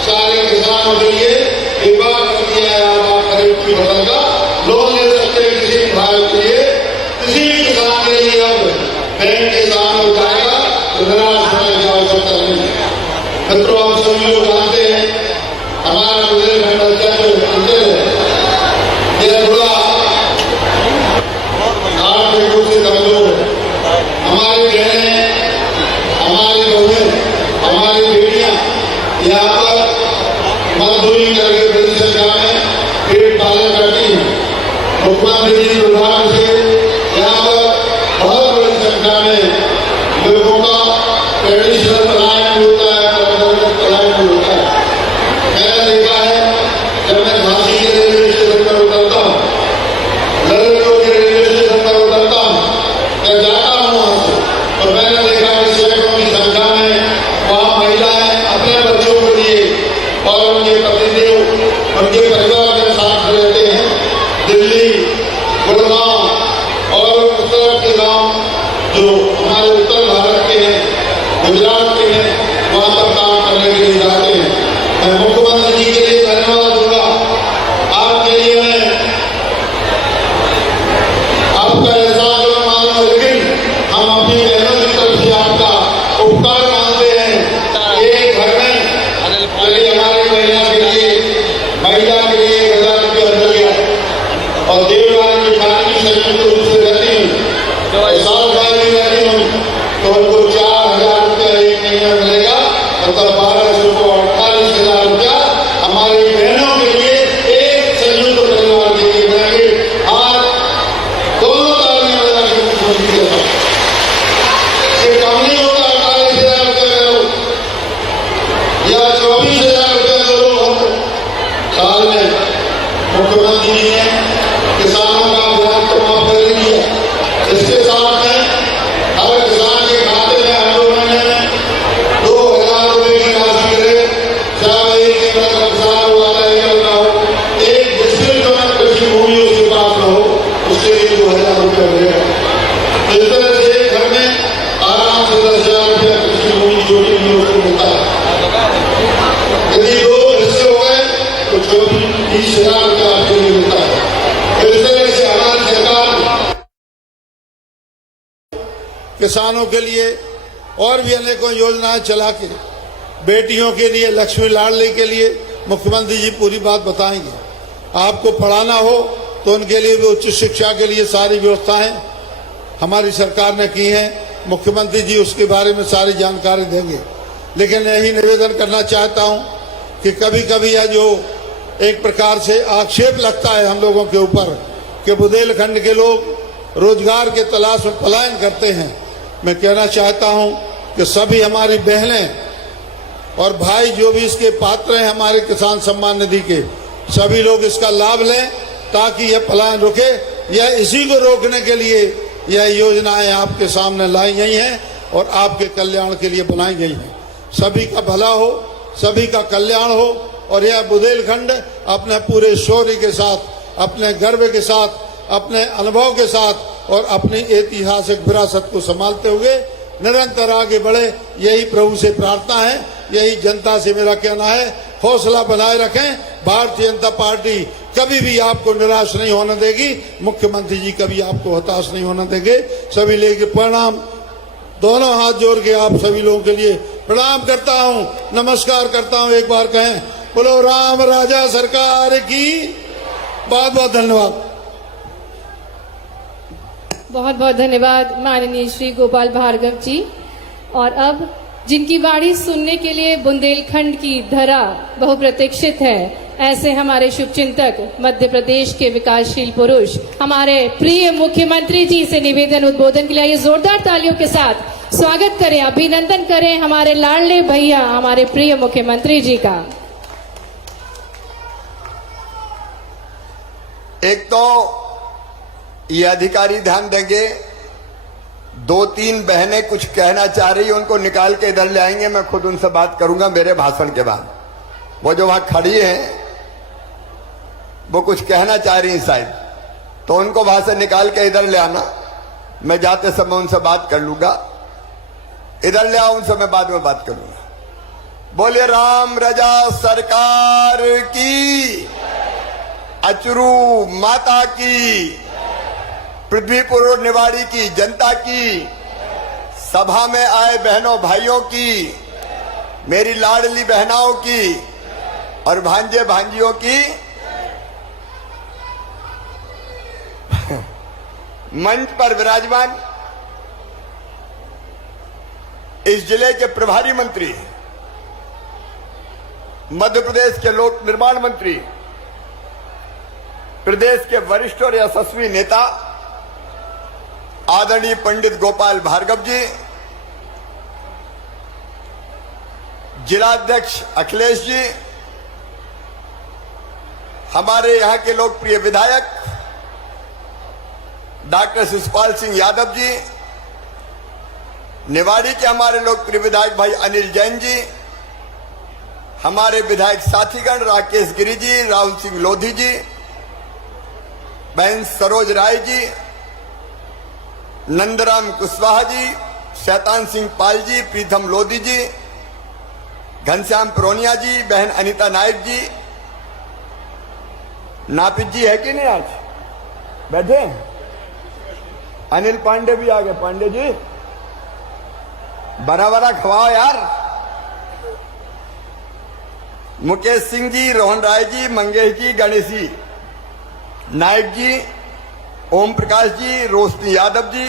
सारे किसानों के लिए विवाह कर दिया है। आप खरीफ की फसल का लोन ले सकते हैं किसी भी भाई के लिए, किसी भी किसान के लिए अब बैंक के सामने उठाएगा तो निराश होने की आवश्यकता नहीं है। मित्रों, आप सभी लोग जानते हैं हमारा प्रदेश में अंचल है, यह बड़ा आर्थिक रूप से कमजोर है। हमारी बहनें, हमारी बहनें, हमारी बेटियां यहाँ पर मजदूरी करके बड़ी संख्या में पेट पालन करती हैं। मुख्यमंत्री जी विभाग से यहाँ पर बहुत बड़ी संख्या में लोगों का ट्रेडिशनल पलायन भी होता है, परंपरागत पलायन भी होता है। मैंने देखा है जब मैं झांसी के रेलवे स्टेशन पर उतरता हूँ, ललितपुर के रेलवे स्टेशन पर उतरता हूँ, मैं जाता हूँ वहां से, और मैंने देखा कि सैकड़ों की संख्या में वहाँ महिलाएं अपने बच्चों के लिए और उनके पतिदेव, उनके परिवार के साथ रहते हैं। दिल्ली, गुड़गांव और उस तरफ के गाँव जो हमारे उत्तर भारत के हैं, गुजरात के हैं, वहाँ पर काम करने के लिए जाते हैं। मैं मुख्यमंत्री जी के लिए धन्यवाद दूंगा। आपके लिए मैं आपका एहसास जो मानूं, लेकिन हम अपनी बहनों की तरफ से आपका उपकार मानते हैं। एक घर में पहले हमारी महिला के लिए 1000 रुपया मिल गया और देवरान की खाने की संयुक्त रूप से रहती हूँ और साल बाद भी रहती हूँ तो उनको 4000 रुपया एक महीना मिलेगा, मतलब 1248,000 रुपया हमारी बहनों के लिए एक संयुक्त परिवार के लिए मिलेंगे। आज दोनों तालियां बजा के मुख्यमंत्री के साथ, ये कम नहीं होता 48,000 रुपये करो या 24,000 रुपये करो हम साल में। मुख्यमंत्री जी ने किसानों का ब्याज तो माफ कर दिया, इसके साथ में हर किसान के खाते में हर 2 महीने में 2,000 रुपये की राशि करे, चाहे एक एकड़ का किसान हो, आधा एकड़ का हो, एक डिस्ट्रिक्ट में कृषि भूमि उसके पास न हो, उसके लिए 2,000 रुपये मिलेगा। इस तरह से एक घर में आराम से 10,000 रुपया कृषि भूमि छोटी भी उसको मिलता है। यदि 2 हिस्से हो गए तो 30,000 रुपया आपके लिए मिलता है। इस तरह से हमारी सरकार किसानों के लिए और भी अनेकों योजनाएं चला के बेटियों के लिए, लक्ष्मी लाडली के लिए मुख्यमंत्री जी पूरी बात बताएंगे। आपको पढ़ाना हो तो उनके लिए भी उच्च शिक्षा के लिए सारी व्यवस्थाएं हमारी सरकार ने की हैं। मुख्यमंत्री जी उसके बारे में सारी जानकारी देंगे। लेकिन यही निवेदन करना चाहता हूं कि कभी कभी यह जो एक प्रकार से आक्षेप लगता है हम लोगों के ऊपर कि बुंदेलखंड के लोग रोजगार के तलाश में पलायन करते हैं, मैं कहना चाहता हूं कि सभी हमारी बहनें और भाई जो भी इसके पात्र हैं हमारे किसान सम्मान निधि के, सभी लोग इसका लाभ लें ताकि यह पलायन रुके। यह इसी को रोकने के लिए यह योजनाएं आपके सामने लाई गई हैं और आपके कल्याण के लिए बनाई गई हैं। सभी का भला हो, सभी का कल्याण हो और यह बुंदेलखंड अपने पूरे शौर्य के साथ, अपने गर्व के साथ, अपने अनुभव के साथ और अपनी ऐतिहासिक विरासत को संभालते हुए निरंतर आगे बढ़े, यही प्रभु से प्रार्थना है, यही जनता से मेरा कहना है। हौसला बनाए रखें। भारतीय जनता पार्टी कभी भी आपको निराश नहीं होने देगी, मुख्यमंत्री जी कभी आपको हताश नहीं होने देंगे। सभी लेके प्रणाम, दोनों हाथ जोड़ के आप सभी लोगों के लिए प्रणाम करता हूं, नमस्कार करता हूं। एक बार कहें बोलो राम राजा सरकार की। बहुत बहुत धन्यवाद। बहुत बहुत धन्यवाद माननीय श्री गोपाल भार्गव जी। और अब जिनकी वाणी सुनने के लिए बुंदेलखंड की धरा बहुप्रतीक्षित है, ऐसे हमारे शुभचिंतक, मध्य प्रदेश के विकासशील पुरुष, हमारे प्रिय मुख्यमंत्री जी से निवेदन उद्बोधन के लिए आइए जोरदार तालियों के साथ स्वागत करें, अभिनंदन करें हमारे लाडले भैया, हमारे प्रिय मुख्यमंत्री जी का। एक तो ये अधिकारी ध्यान देंगे, 2-3 बहनें कुछ कहना चाह रही है, उनको निकाल के इधर ले आएंगे, मैं खुद उनसे बात करूंगा मेरे भाषण के बाद। वो जो वहां खड़ी है वो कुछ कहना चाह रही है शायद, तो उनको वहां से निकाल के इधर ले आना, मैं जाते समय उनसे बात कर लूंगा। इधर ले आओ, उनसे मैं बाद में बात करूंगा। बोले राम रजा सरकार की, अचरू माता की, पृथ्वीपुर निवाड़ी की जनता की, सभा में आए बहनों भाइयों की, मेरी लाडली बहनाओं की और भांजे भांजियों की, मंच पर विराजमान इस जिले के प्रभारी मंत्री, मध्य प्रदेश के लोक निर्माण मंत्री, प्रदेश के वरिष्ठ और यशस्वी नेता आदरणीय पंडित गोपाल भार्गव जी, जिलाध्यक्ष अखिलेश जी, हमारे यहां के लोकप्रिय विधायक डॉक्टर शिषपाल सिंह यादव जी, निवाड़ी के हमारे लोकप्रिय विधायक भाई अनिल जैन जी, हमारे विधायक साथीगण राकेश गिरी जी, राहुल सिंह लोधी जी, बहन सरोज राय जी, नंदराम कुशवाहा जी, शैतान सिंह पाल जी, प्रीतम लोधी जी, घनश्याम प्रोनिया जी, बहन अनीता नायक जी, नापित जी है कि नहीं आज बैठे? अनिल पांडे भी आ गए। पांडे जी बड़ा बड़ा खवाओ यार। मुकेश सिंह जी, रोहन राय जी, मंगेश जी, गणेश जी, नायक जी, ओम प्रकाश जी, रोशनी यादव जी।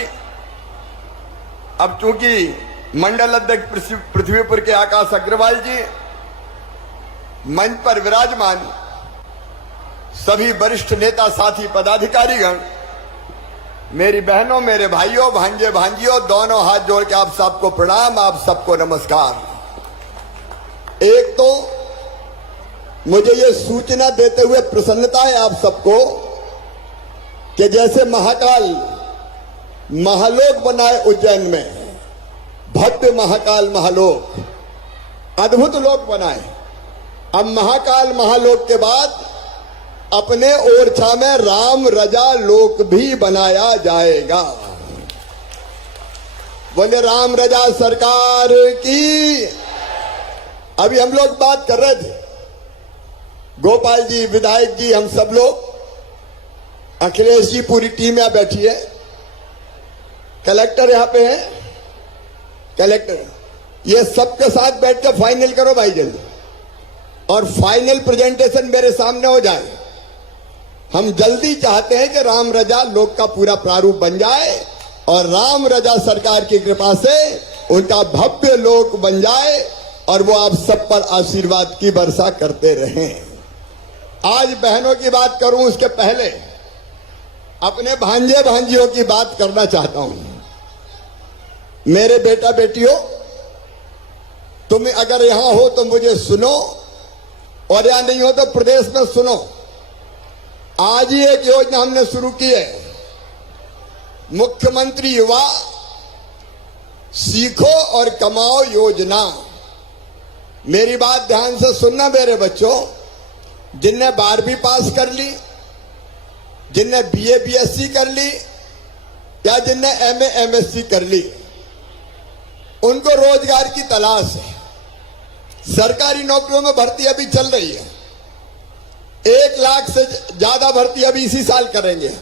अब चूंकि मंडल अध्यक्ष पृथ्वीपुर के आकाश अग्रवाल जी, मंच पर विराजमान सभी वरिष्ठ नेता साथी पदाधिकारीगण, मेरी बहनों, मेरे भाइयों, भांजे भांजियों, दोनों हाथ जोड़ के आप सबको प्रणाम, आप सबको नमस्कार। एक तो मुझे ये सूचना देते हुए प्रसन्नता है आप सबको कि जैसे महाकाल महालोक बनाए उज्जैन में, भव्य महाकाल महालोक, अद्भुत लोक बनाए, अब महाकाल महालोक के बाद अपने ओरछा में राम रजा लोक भी बनाया जाएगा। बोले राम रजा सरकार की। अभी हम लोग बात कर रहे थे, गोपाल जी, विधायक जी, हम सब लोग, अखिलेश जी, पूरी टीम यहां बैठी है, कलेक्टर यहां पे है, कलेक्टर ये सबके साथ बैठ के फाइनल करो भाई जल्दी, और फाइनल प्रेजेंटेशन मेरे सामने हो जाए। हम जल्दी चाहते हैं कि राम रजा लोक का पूरा प्रारूप बन जाए और राम रजा सरकार की कृपा से उनका भव्य लोक बन जाए और वो आप सब पर आशीर्वाद की वर्षा करते रहें। आज बहनों की बात करूं उसके पहले अपने भांजे भांजियों की बात करना चाहता हूं। मेरे बेटा बेटियों, तुम अगर यहां हो तो मुझे सुनो, और यहां नहीं हो तो प्रदेश में सुनो। आज ही एक योजना हमने शुरू की है, मुख्यमंत्री युवा सीखो और कमाओ योजना। मेरी बात ध्यान से सुनना मेरे बच्चों, जिनने 12वीं पास कर ली, जिनने बीए बीएससी कर ली या जिनने एमए एमएससी कर ली, उनको रोजगार की तलाश है। सरकारी नौकरियों में भर्ती अभी चल रही है, 1 लाख से ज्यादा भर्ती अभी इसी साल करेंगे,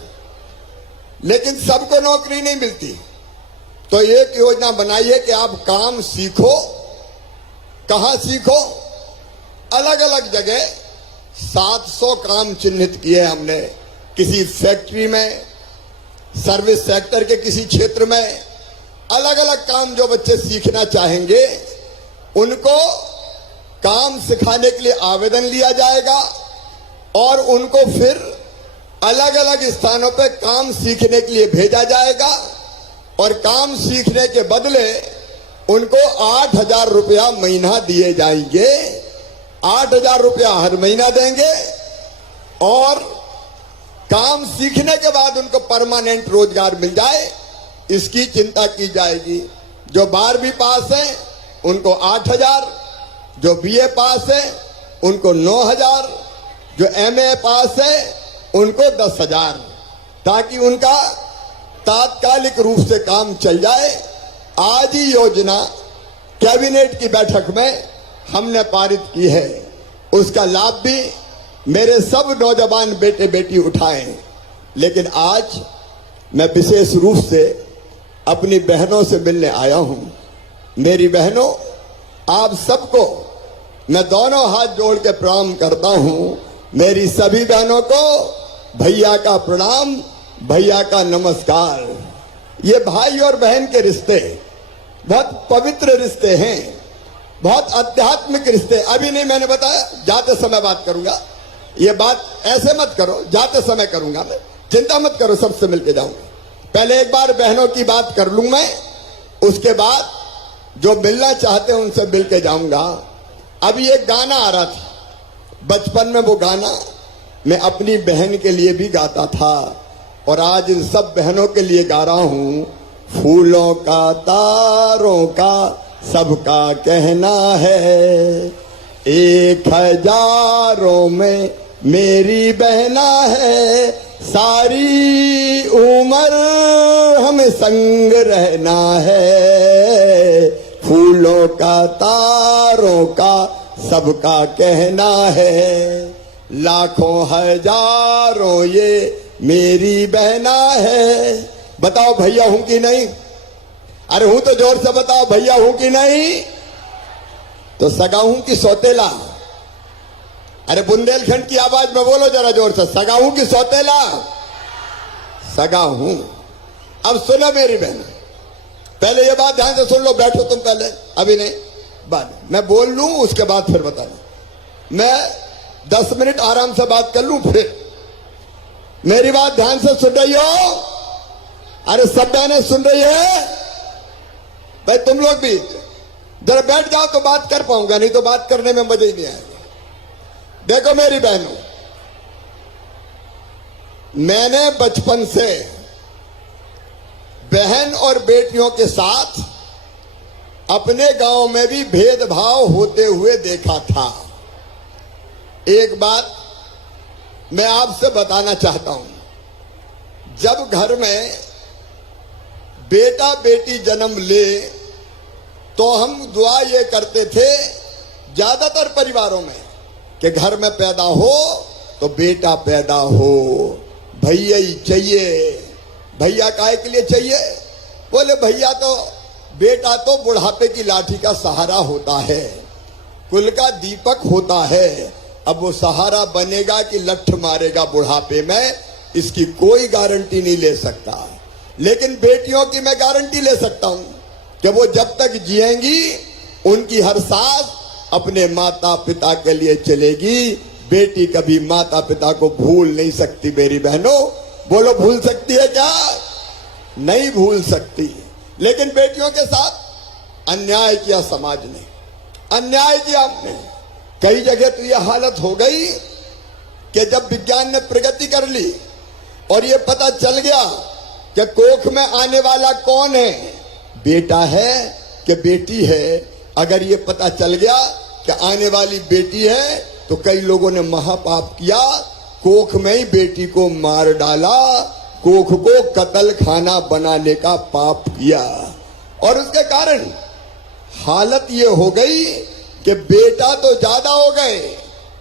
लेकिन सबको नौकरी नहीं मिलती। तो एक योजना बनाई है कि आप काम सीखो। कहां सीखो? अलग अलग जगह 700 काम चिन्हित किए हमने, किसी फैक्ट्री में, सर्विस सेक्टर के किसी क्षेत्र में, अलग अलग काम जो बच्चे सीखना चाहेंगे उनको काम सिखाने के लिए आवेदन लिया जाएगा और उनको फिर अलग अलग स्थानों पर काम सीखने के लिए भेजा जाएगा और काम सीखने के बदले उनको 8,000 रुपया महीना दिए जाएंगे। 8,000 रुपया हर महीना देंगे और काम सीखने के बाद उनको परमानेंट रोजगार मिल जाए, इसकी चिंता की जाएगी। जो 12वीं पास है उनको 8,000, जो बीए पास है उनको 9,000, जो एमए पास है उनको 10,000, ताकि उनका तात्कालिक रूप से काम चल जाए। आज ही योजना कैबिनेट की बैठक में हमने पारित की है, उसका लाभ भी मेरे सब नौजवान बेटे बेटी उठाएं। लेकिन आज मैं विशेष रूप से अपनी बहनों से मिलने आया हूं। मेरी बहनों, आप सबको मैं दोनों हाथ जोड़ के प्रणाम करता हूं। मेरी सभी बहनों को भैया का प्रणाम, भैया का नमस्कार। ये भाई और बहन के रिश्ते बहुत पवित्र रिश्ते हैं, बहुत आध्यात्मिक रिश्ते। अभी नहीं, मैंने बताया जाते समय बात करूंगा। ये बात ऐसे मत करो, जाते समय करूंगा मैं, चिंता मत करो, सबसे मिलके जाऊंगा। पहले एक बार बहनों की बात कर लूं मैं, उसके बाद जो मिलना चाहते हैं उनसे मिलके जाऊंगा। अभी एक गाना आ रहा था, बचपन में वो गाना मैं अपनी बहन के लिए भी गाता था और आज इन सब बहनों के लिए गा रहा हूं। फूलों का तारों का सबका कहना है, 1,000 में मेरी बहना है, सारी उम्र हमें संग रहना है। फूलों का तारों का सबका कहना है, लाखों हजारों ये मेरी बहना है। बताओ भैया हूं कि नहीं? अरे हूं तो जोर से बताओ, भैया हूं कि नहीं? तो सगा हूं कि सौतेला? अरे बुंदेलखंड की आवाज में बोलो जरा जोर से, सगा हूं कि सौतेला? सगा हूं। अब सुनो मेरी बहन, पहले ये बात ध्यान से सुन लो। बैठो तुम पहले, अभी नहीं, बाद मैं बोल लूं उसके बाद फिर बताना। मैं 10 मिनट आराम से बात कर लूं, फिर मेरी बात ध्यान से सुन रही हो? अरे सब बहनें सुन रही है भाई? तुम लोग भी जरा बैठ जाओ तो बात कर पाऊंगा, नहीं तो बात करने में मजा ही नहीं आएगा। देखो मेरी बहनों, मैंने बचपन से बहन और बेटियों के साथ अपने गांव में भी भेदभाव होते हुए देखा था। एक बात मैं आपसे बताना चाहता हूं, जब घर में बेटा बेटी जन्म ले तो हम दुआ ये करते थे ज्यादातर परिवारों में कि घर में पैदा हो तो बेटा पैदा हो, भैया ही चाहिए। भैया काहे के लिए चाहिए? बोले भैया तो बेटा तो बुढ़ापे की लाठी का सहारा होता है, कुल का दीपक होता है। अब वो सहारा बनेगा कि लठ मारेगा बुढ़ापे में, इसकी कोई गारंटी नहीं ले सकता। लेकिन बेटियों की मैं गारंटी ले सकता हूं कि वो जब तक जिएंगी उनकी हर सांस अपने माता पिता के लिए चलेगी। बेटी कभी माता पिता को भूल नहीं सकती। मेरी बहनों, बोलो भूल सकती है क्या? नहीं भूल सकती। लेकिन बेटियों के साथ अन्याय किया समाज ने, अन्याय किया हमने। कई जगह तो यह हालत हो गई कि जब विज्ञान ने प्रगति कर ली और यह पता चल गया कि कोख में आने वाला कौन है, बेटा है कि बेटी है, अगर ये पता चल गया कि आने वाली बेटी है तो कई लोगों ने महापाप किया, कोख में ही बेटी को मार डाला, कोख को कत्ल खाना बनाने का पाप किया। और उसके कारण हालत ये हो गई कि बेटा तो ज्यादा हो गए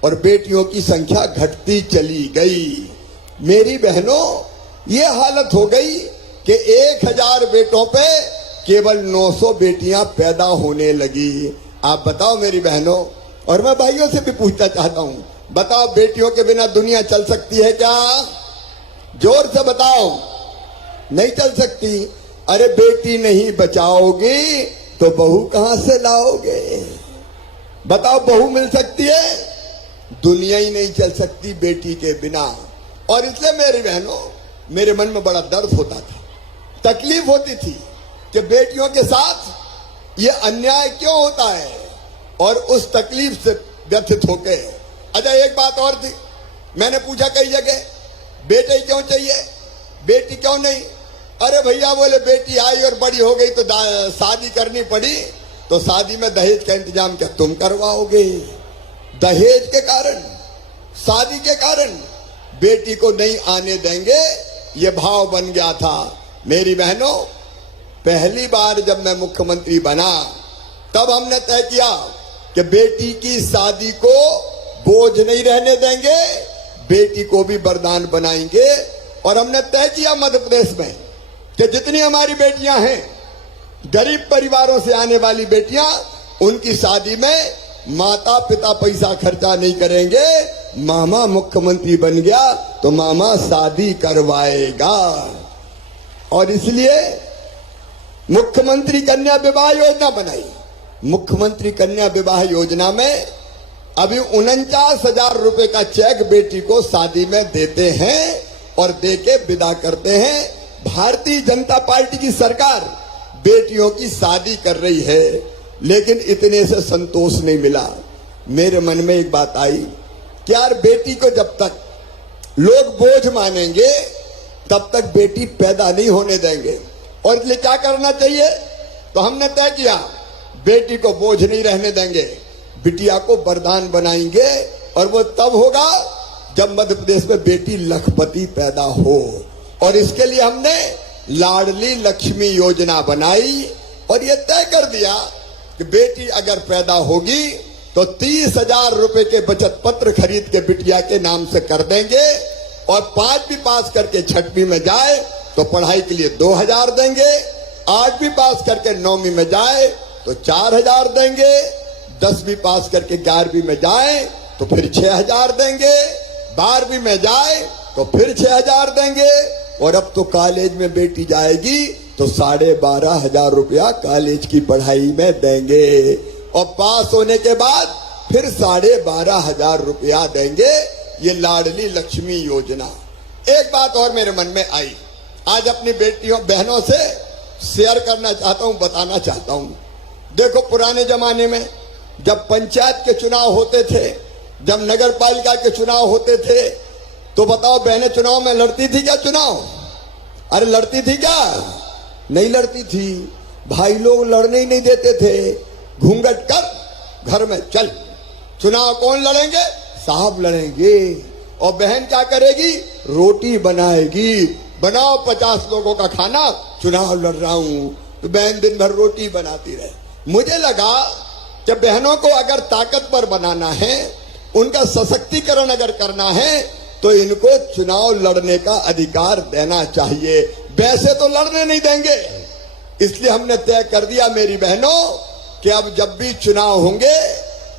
और बेटियों की संख्या घटती चली गई। मेरी बहनों, ये हालत हो गई कि 1000 बेटों पे केवल 900 बेटियां पैदा होने लगी। आप बताओ मेरी बहनों, और मैं भाइयों से भी पूछना चाहता हूं, बताओ बेटियों के बिना दुनिया चल सकती है क्या? जोर से बताओ। नहीं चल सकती। अरे बेटी नहीं बचाओगे तो बहू कहां से लाओगे? बताओ, बहू मिल सकती है? दुनिया ही नहीं चल सकती बेटी के बिना। और इसलिए मेरी बहनों, मेरे मन में बड़ा दर्द होता था, तकलीफ होती थी कि बेटियों के साथ ये अन्याय क्यों होता है। और उस तकलीफ से व्यथित होके, अच्छा एक बात और थी, मैंने पूछा कई जगह, बेटे क्यों चाहिए, बेटी क्यों नहीं? अरे भैया बोले बेटी आई और बड़ी हो गई तो शादी करनी पड़ी, तो शादी में दहेज का इंतजाम क्या तुम करवाओगे? दहेज के कारण, शादी के कारण बेटी को नहीं आने देंगे, ये भाव बन गया था। मेरी बहनों, पहली बार जब मैं मुख्यमंत्री बना तब हमने तय किया कि बेटी की शादी को बोझ नहीं रहने देंगे, बेटी को भी वरदान बनाएंगे। और हमने तय किया मध्य प्रदेश में कि जितनी हमारी बेटियां हैं, गरीब परिवारों से आने वाली बेटियां, उनकी शादी में माता पिता पैसा खर्चा नहीं करेंगे। मामा मुख्यमंत्री बन गया तो मामा शादी करवाएगा। और इसलिए मुख्यमंत्री कन्या विवाह योजना बनाई। मुख्यमंत्री कन्या विवाह योजना में अभी 49,000 रुपए का चेक बेटी को शादी में देते हैं और देके विदा करते हैं। भारतीय जनता पार्टी की सरकार बेटियों की शादी कर रही है, लेकिन इतने से संतोष नहीं मिला। मेरे मन में एक बात आई कि यार, बेटी को जब तक लोग बोझ मानेंगे तब तक बेटी पैदा नहीं होने देंगे। और इसलिए क्या करना चाहिए, तो हमने तय किया बेटी को बोझ नहीं रहने देंगे, बिटिया को वरदान बनाएंगे। और वो तब होगा जब मध्य प्रदेश में बेटी लखपति पैदा हो। और इसके लिए हमने लाडली लक्ष्मी योजना बनाई और ये तय कर दिया कि बेटी अगर पैदा होगी तो 30,000 रुपए के बचत पत्र खरीद के बिटिया के नाम से कर देंगे। और 5वीं पास करके 6वीं में जाए तो पढ़ाई के लिए 2,000 देंगे। 8वीं पास करके 9वीं में जाए तो 4,000 देंगे। 10वीं पास करके 11वीं में जाए तो फिर 6,000 देंगे। 12वीं में जाए तो फिर 6,000 देंगे। और अब तो कॉलेज में बेटी जाएगी तो 12,500 रुपया कॉलेज की पढ़ाई में देंगे। और पास होने के बाद फिर 12,500 रुपया देंगे। ये लाडली लक्ष्मी योजना। एक बात और मेरे मन में आई, आज अपनी बेटियों बहनों से शेयर करना चाहता हूं, बताना चाहता हूं। देखो, पुराने जमाने में जब पंचायत के चुनाव होते थे, जब नगर पालिका के चुनाव होते थे, तो बताओ बहनें चुनाव में लड़ती थी क्या? चुनाव, अरे लड़ती थी क्या? नहीं लड़ती थी। भाई लोग लड़ने ही नहीं देते थे। घूंघट कर घर में चल, चुनाव कौन लड़ेंगे? साहब लड़ेंगे। और बहन क्या करेगी? रोटी बनाएगी। बनाओ 50 लोगों का खाना, चुनाव लड़ रहा हूं। तो बहन दिन भर रोटी बनाती रहे। मुझे लगा कि बहनों को अगर ताकतवर बनाना है, उनका सशक्तिकरण अगर करना है, तो इनको चुनाव लड़ने का अधिकार देना चाहिए। वैसे तो लड़ने नहीं देंगे, इसलिए हमने तय कर दिया मेरी बहनों कि अब जब भी चुनाव होंगे,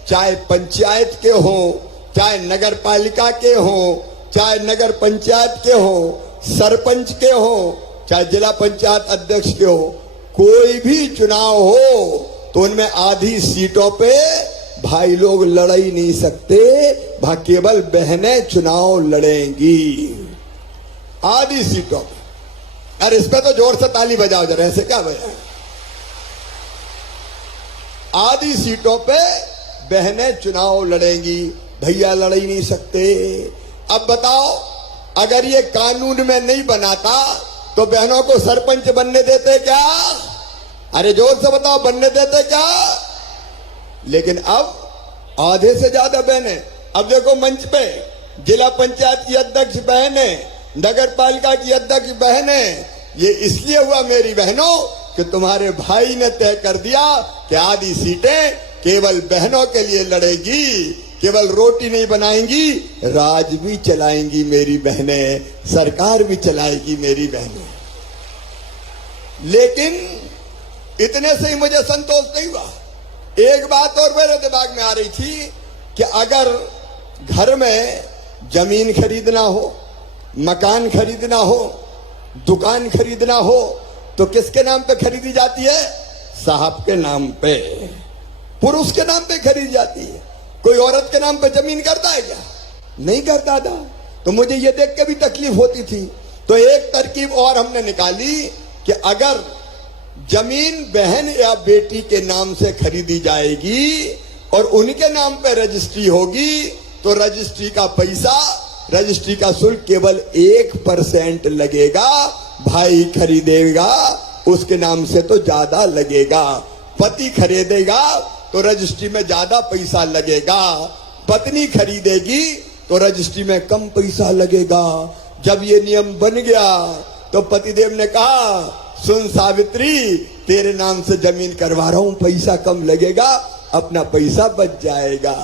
चाहे पंचायत के हो, चाहे नगर पालिका के हो, चाहे नगर पंचायत के हो, सरपंच के हो, चाहे जिला पंचायत अध्यक्ष के हो, कोई भी चुनाव हो तो उनमें आधी सीटों पे भाई लोग लड़ ही नहीं सकते, वहां केवल बहनें चुनाव लड़ेंगी आधी सीटों पे। अरे इस पे तो जोर से ताली बजाओ जरा, ऐसे क्या बजा? आधी सीटों पे बहनें चुनाव लड़ेंगी, भैया लड़ ही नहीं सकते। अब बताओ, अगर ये कानून में नहीं बनाता तो बहनों को सरपंच बनने देते क्या? अरे जोर से बताओ, बनने देते क्या? लेकिन अब आधे से ज्यादा बहनें। अब देखो मंच पे जिला पंचायत की अध्यक्ष बहनें, नगर पालिका की अध्यक्ष बहनें। ये इसलिए हुआ मेरी बहनों कि तुम्हारे भाई ने तय कर दिया कि आधी सीटें केवल बहनों के लिए लड़ेगी, केवल रोटी नहीं बनाएंगी, राज भी चलाएंगी मेरी बहनें, सरकार भी चलाएगी मेरी बहनें। लेकिन इतने से ही मुझे संतोष नहीं हुआ। एक बात और मेरे दिमाग में आ रही थी कि अगर घर में जमीन खरीदना हो, मकान खरीदना हो, दुकान खरीदना हो तो किसके नाम पे खरीदी जाती है? साहब के नाम पे, पुरुष के नाम पे खरीदी जाती है। कोई औरत के नाम पे जमीन करता है क्या? नहीं करता था। तो मुझे ये देख के भी तकलीफ होती थी। तो एक तरकीब और हमने निकाली कि अगर जमीन बहन या बेटी के नाम से खरीदी जाएगी और उनके नाम पे रजिस्ट्री होगी तो रजिस्ट्री का पैसा, रजिस्ट्री का शुल्क केवल 1% लगेगा। भाई खरीदेगा उसके नाम से तो ज्यादा लगेगा, पति खरीदेगा तो रजिस्ट्री में ज्यादा पैसा लगेगा, पत्नी खरीदेगी तो रजिस्ट्री में कम पैसा लगेगा। जब ये नियम बन गया तो पतिदेव ने कहा, सुन सावित्री, तेरे नाम से जमीन करवा रहा हूं, पैसा कम लगेगा, अपना पैसा बच जाएगा।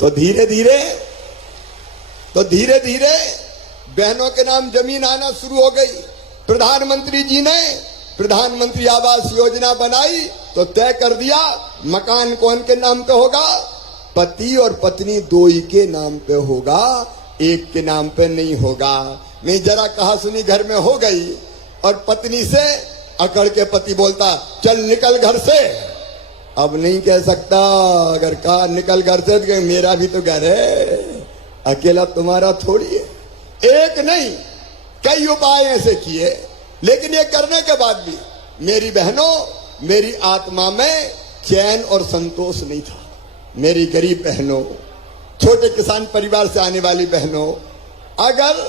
तो धीरे धीरे बहनों के नाम जमीन आना शुरू हो गई। प्रधानमंत्री जी ने प्रधानमंत्री आवास योजना बनाई तो तय कर दिया मकान कौन के नाम पे होगा? पति और पत्नी दो ही के नाम पे होगा, एक के नाम पे नहीं होगा। नहीं जरा कहा सुनी घर में हो गई और पत्नी से अकड़ के पति बोलता, चल निकल घर से। अब नहीं कह सकता, अगर कहा निकल घर से तो मेरा भी तो घर है, अकेला तुम्हारा थोड़ी है। एक नहीं कई उपाय ऐसे किए, लेकिन ये करने के बाद भी मेरी बहनों, मेरी आत्मा में चैन और संतोष नहीं था। मेरी गरीब बहनों, छोटे किसान परिवार से आने वाली बहनों, अगर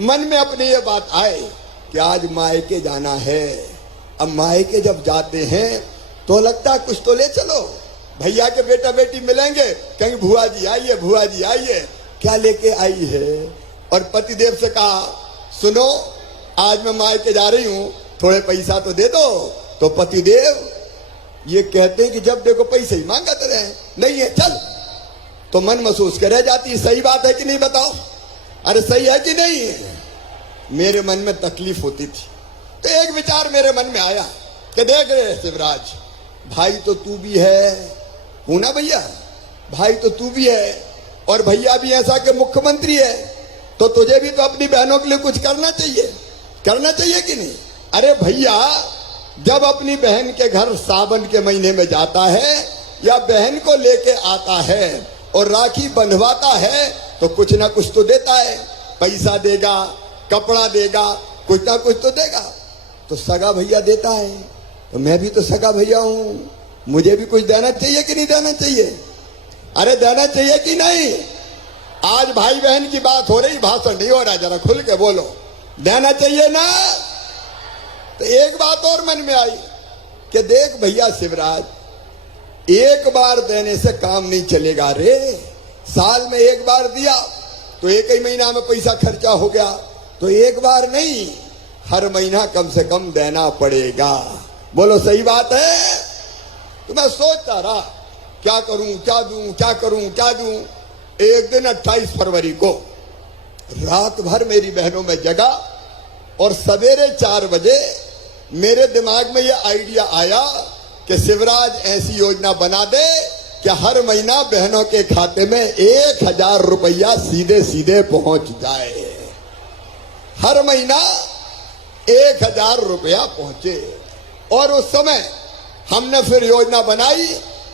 मन में अपने ये बात आए कि आज मायके जाना है, अब मायके जब जाते हैं तो लगता है कुछ तो ले चलो। भैया के बेटा बेटी मिलेंगे, कहीं भुआ जी आइए, भुआ जी आइए, क्या लेके आई है? और पतिदेव से कहा, सुनो आज मैं मायके जा रही हूं, थोड़े पैसा तो दे दो। तो पतिदेव ये कहते हैं कि जब देखो पैसे ही मांगते रहे, नहीं है चल। तो मन महसूस कर रह जाती है, सही बात है कि नहीं बताओ? अरे सही है कि नहीं है? मेरे मन में तकलीफ होती थी। तो एक विचार मेरे मन में आया कि देख रहे शिवराज, भाई तो तू भी है, हूं ना भैया? भाई तो तू भी है और भैया भी ऐसा कि मुख्यमंत्री है, तो तुझे भी तो अपनी बहनों के लिए कुछ करना चाहिए। करना चाहिए कि नहीं? अरे भैया जब अपनी बहन के घर सावन के महीने में जाता है या बहन को लेके आता है और राखी बंधवाता है तो कुछ ना कुछ तो देता है, पैसा देगा, कपड़ा देगा, कुछ ना कुछ तो देगा। तो सगा भैया देता है, तो मैं भी तो सगा भैया हूं, मुझे भी कुछ देना चाहिए कि नहीं देना चाहिए? अरे देना चाहिए कि नहीं? आज भाई बहन की बात हो रही, भाषण नहीं हो रहा, जरा खुल के बोलो, देना चाहिए ना? तो एक बात और मन में आई कि देख भैया शिवराज, एक बार देने से काम नहीं चलेगा रे। साल में एक बार दिया तो एक ही महीना में पैसा खर्चा हो गया, तो एक बार नहीं, हर महीना कम से कम देना पड़ेगा। बोलो सही बात है? तो मैं सोचता रहा क्या करूं, क्या दूं, क्या करूं, क्या दूं। एक दिन 28 फरवरी को रात भर मेरी बहनों में जगा और सवेरे 4 बजे मेरे दिमाग में ये आइडिया आया कि शिवराज ऐसी योजना बना दे कि हर महीना बहनों के खाते में 1000 रुपया सीधे सीधे पहुंच जाए। हर महीना 1000 रुपया पहुंचे। और उस समय हमने फिर योजना बनाई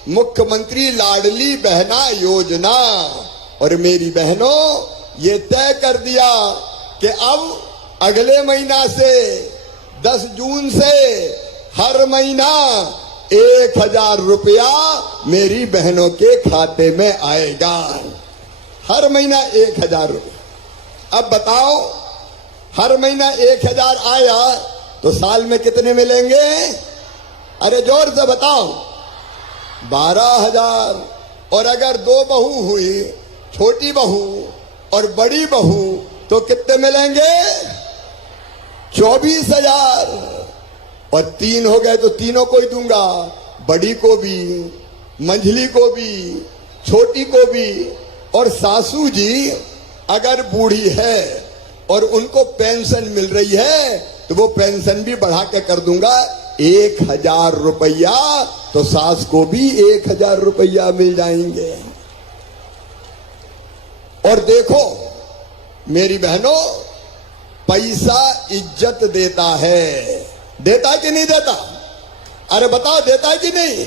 मुख्यमंत्री लाडली बहना योजना। और मेरी बहनों, ये तय कर दिया कि अब अगले महीना से 10 जून से हर महीना 1000 रुपया मेरी बहनों के खाते में आएगा। हर महीना 1000 रुपया। अब बताओ, हर महीना 1000 आया तो साल में कितने मिलेंगे? अरे जोर से बताओ। 12,000। और अगर 2 बहू हुई, छोटी बहू और बड़ी बहू, तो कितने मिलेंगे? 24,000। और 3 हो गए तो तीनों को ही दूंगा, बड़ी को भी, मंझली को भी, छोटी को भी। और सासू जी अगर बूढ़ी है और उनको पेंशन मिल रही है तो वो पेंशन भी बढ़ा के कर दूंगा 1000 रुपया, तो सास को भी 1000 रुपया मिल जाएंगे। और देखो मेरी बहनों, पैसा इज्जत देता है। देता कि नहीं देता? अरे बताओ, देता है कि नहीं?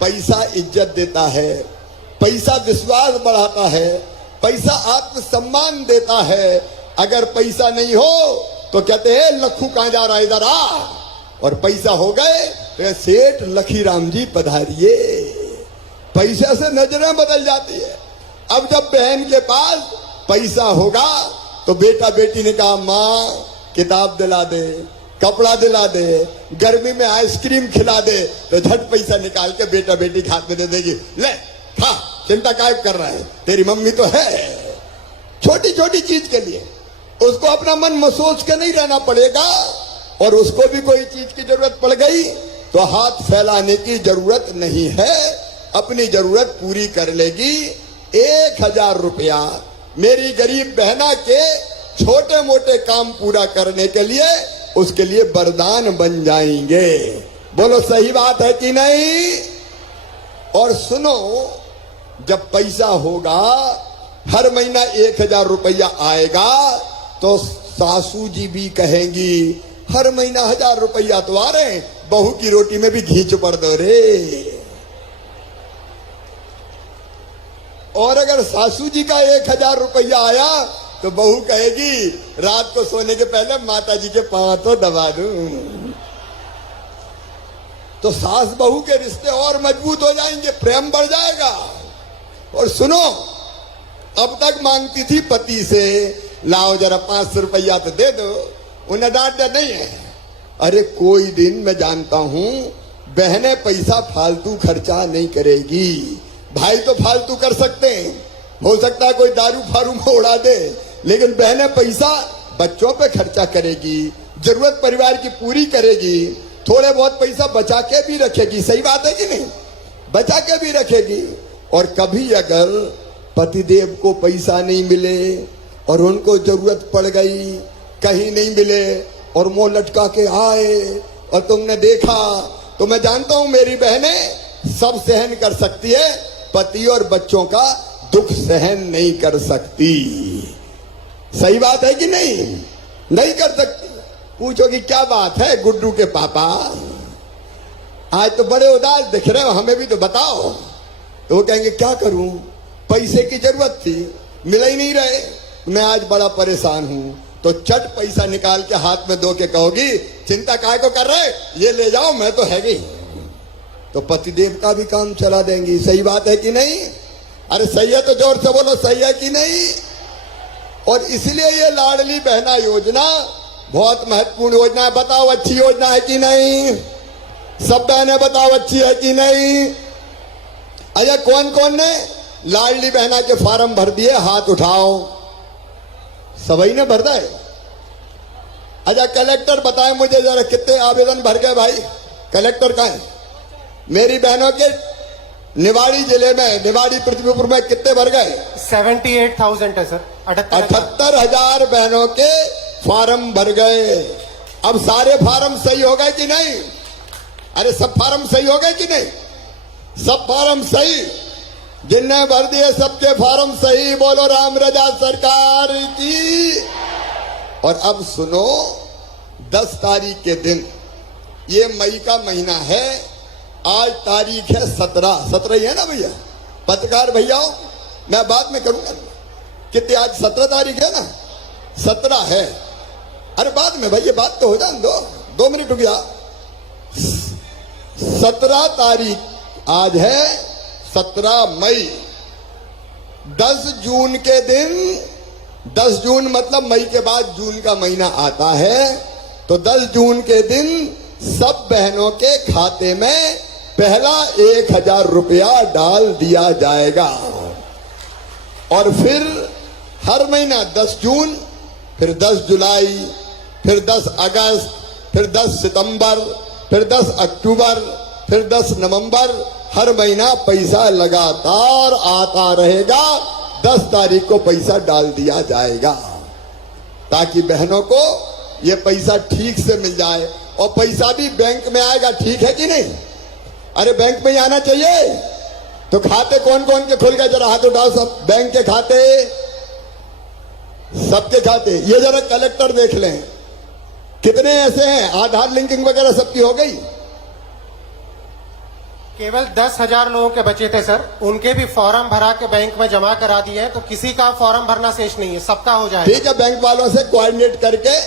पैसा इज्जत देता है, पैसा विश्वास बढ़ाता है, पैसा आत्मसम्मान देता है। अगर पैसा नहीं हो तो कहते हैं लखू कहां जा रहा है, इधर आ। और पैसा हो गए तो सेठ लखीराम जी पधारिए। पैसे से नजरें बदल जाती है। अब जब बहन के पास पैसा होगा तो बेटा बेटी ने कहा, माँ किताब दिला दे, कपड़ा दिला दे, गर्मी में आइसक्रीम खिला दे, तो झट पैसा निकाल के बेटा बेटी के हाथ में दे देगी। ले खा, चिंता काय कर रहा है, तेरी मम्मी तो है। छोटी छोटी चीज के लिए उसको अपना मन में सोच के नहीं रहना पड़ेगा। और उसको भी कोई चीज की जरूरत पड़ गई तो हाथ फैलाने की जरूरत नहीं है, अपनी जरूरत पूरी कर लेगी। 1000 रुपया मेरी गरीब बहना के छोटे मोटे काम पूरा करने के लिए, उसके लिए वरदान बन जाएंगे। बोलो सही बात है कि नहीं? और सुनो, जब पैसा होगा, हर महीना 1000 रुपया आएगा, तो सासू जी भी कहेंगी हर महीना 1000 रुपया तो आ रहे, बहू की रोटी में भी घी चुपड़ दो रे। और अगर सासू जी का 1000 रुपया आया तो बहू कहेगी रात को सोने के पहले माता जी के पांव तो दबा दूं। तो सास बहू के रिश्ते और मजबूत हो जाएंगे, प्रेम बढ़ जाएगा। और सुनो, अब तक मांगती थी पति से, लाओ जरा 500 रुपया तो दे दो, उन्हें डांटा नहीं है। अरे कोई दिन मैं जानता हूं बहनें पैसा फालतू खर्चा नहीं करेगी। भाई तो फालतू कर सकते हैं, हो सकता है कोई दारू फारू में उड़ा दे, लेकिन बहनें पैसा बच्चों पे खर्चा करेगी, जरूरत परिवार की पूरी करेगी, थोड़े बहुत पैसा बचा के भी रखेगी। सही बात है कि नहीं? बचा के भी रखेगी। और कभी अगर पतिदेव को पैसा नहीं मिले और उनको जरूरत पड़ गई, कहीं नहीं मिले और मुंह लटका के आए और तुमने देखा, तो मैं जानता हूं मेरी बहनें सब सहन कर सकती है, पति और बच्चों का दुख सहन नहीं कर सकती। सही बात है कि नहीं? नहीं कर सकती। पूछोगी क्या बात है गुड्डू के पापा, आज तो बड़े उदास दिख रहे हो, हमें भी तो बताओ। तो वो कहेंगे क्या करूं, पैसे की जरूरत थी, मिल ही नहीं रहे, मैं आज बड़ा परेशान हूं। तो चट पैसा निकाल के हाथ में दो के कहोगी चिंता काहे को कर रहे, ये ले जाओ, मैं तो है ही। तो पतिदेव का भी काम चला देंगी। सही बात है कि नहीं? अरे सही है तो जोर से बोलो, सही है कि नहीं? और इसलिए ये लाडली बहना योजना बहुत महत्वपूर्ण योजना है। बताओ अच्छी योजना है कि नहीं? सब बहनें बताओ अच्छी है कि नहीं? अच्छा कौन कौन ने लाडली बहना के फॉर्म भर दिए, हाथ उठाओ। सभी ने भर दिए। अच्छा कलेक्टर बताए मुझे जरा कितने आवेदन भर गए भाई, कलेक्टर कहाँ है? मेरी बहनों के निवाड़ी जिले में, निवाड़ी पृथ्वीपुर में कितने भर गए? 78,000 है सर। 78,000 बहनों के फॉर्म भर गए। अब सारे फार्म सही हो गए कि नहीं? अरे सब फार्म सही हो गए कि नहीं? सब फार्म सही, जिनने भर दिए सबके फार्म सही। बोलो राम रजा सरकार की। और अब सुनो, 10 तारीख के दिन, ये मई का महीना है, आज तारीख है 17 ही है ना भैया? पत्रकार भैयाओं, मैं बाद में करूंगा कितनी, आज 17 तारीख है ना? 17 है। अरे बाद में भाई, ये बात तो हो जाए, 2 मिनट रुक गया। 17 तारीख आज है, 17 मई। 10 जून के दिन, 10 जून मतलब मई के बाद जून का महीना आता है, तो 10 जून के दिन सब बहनों के खाते में पहला 1000 रुपया डाल दिया जाएगा। और फिर हर महीना 10 जून, फिर 10 जुलाई, फिर 10 अगस्त, फिर 10 सितंबर, फिर 10 अक्टूबर, फिर 10 नवंबर, हर महीना पैसा लगातार आता रहेगा। 10 तारीख को पैसा डाल दिया जाएगा, ताकि बहनों को ये पैसा ठीक से मिल जाए। और पैसा भी बैंक में आएगा, ठीक है कि नहीं? अरे बैंक में ही आना चाहिए। तो खाते कौन कौन के खुल गए, जरा हाथ उठाओ सब। बैंक के खाते, सबके खाते, ये जरा कलेक्टर देख लें कितने ऐसे हैं। आधार लिंकिंग वगैरह सबकी हो गई? केवल 10,000 लोगों के बचे थे सर, उनके भी फॉर्म भरा के बैंक में जमा करा दिए हैं, तो किसी का फॉर्म भरना शेष नहीं है, सबका हो जाएगा। ठीक है, बैंक वालों से कोऑर्डिनेट करके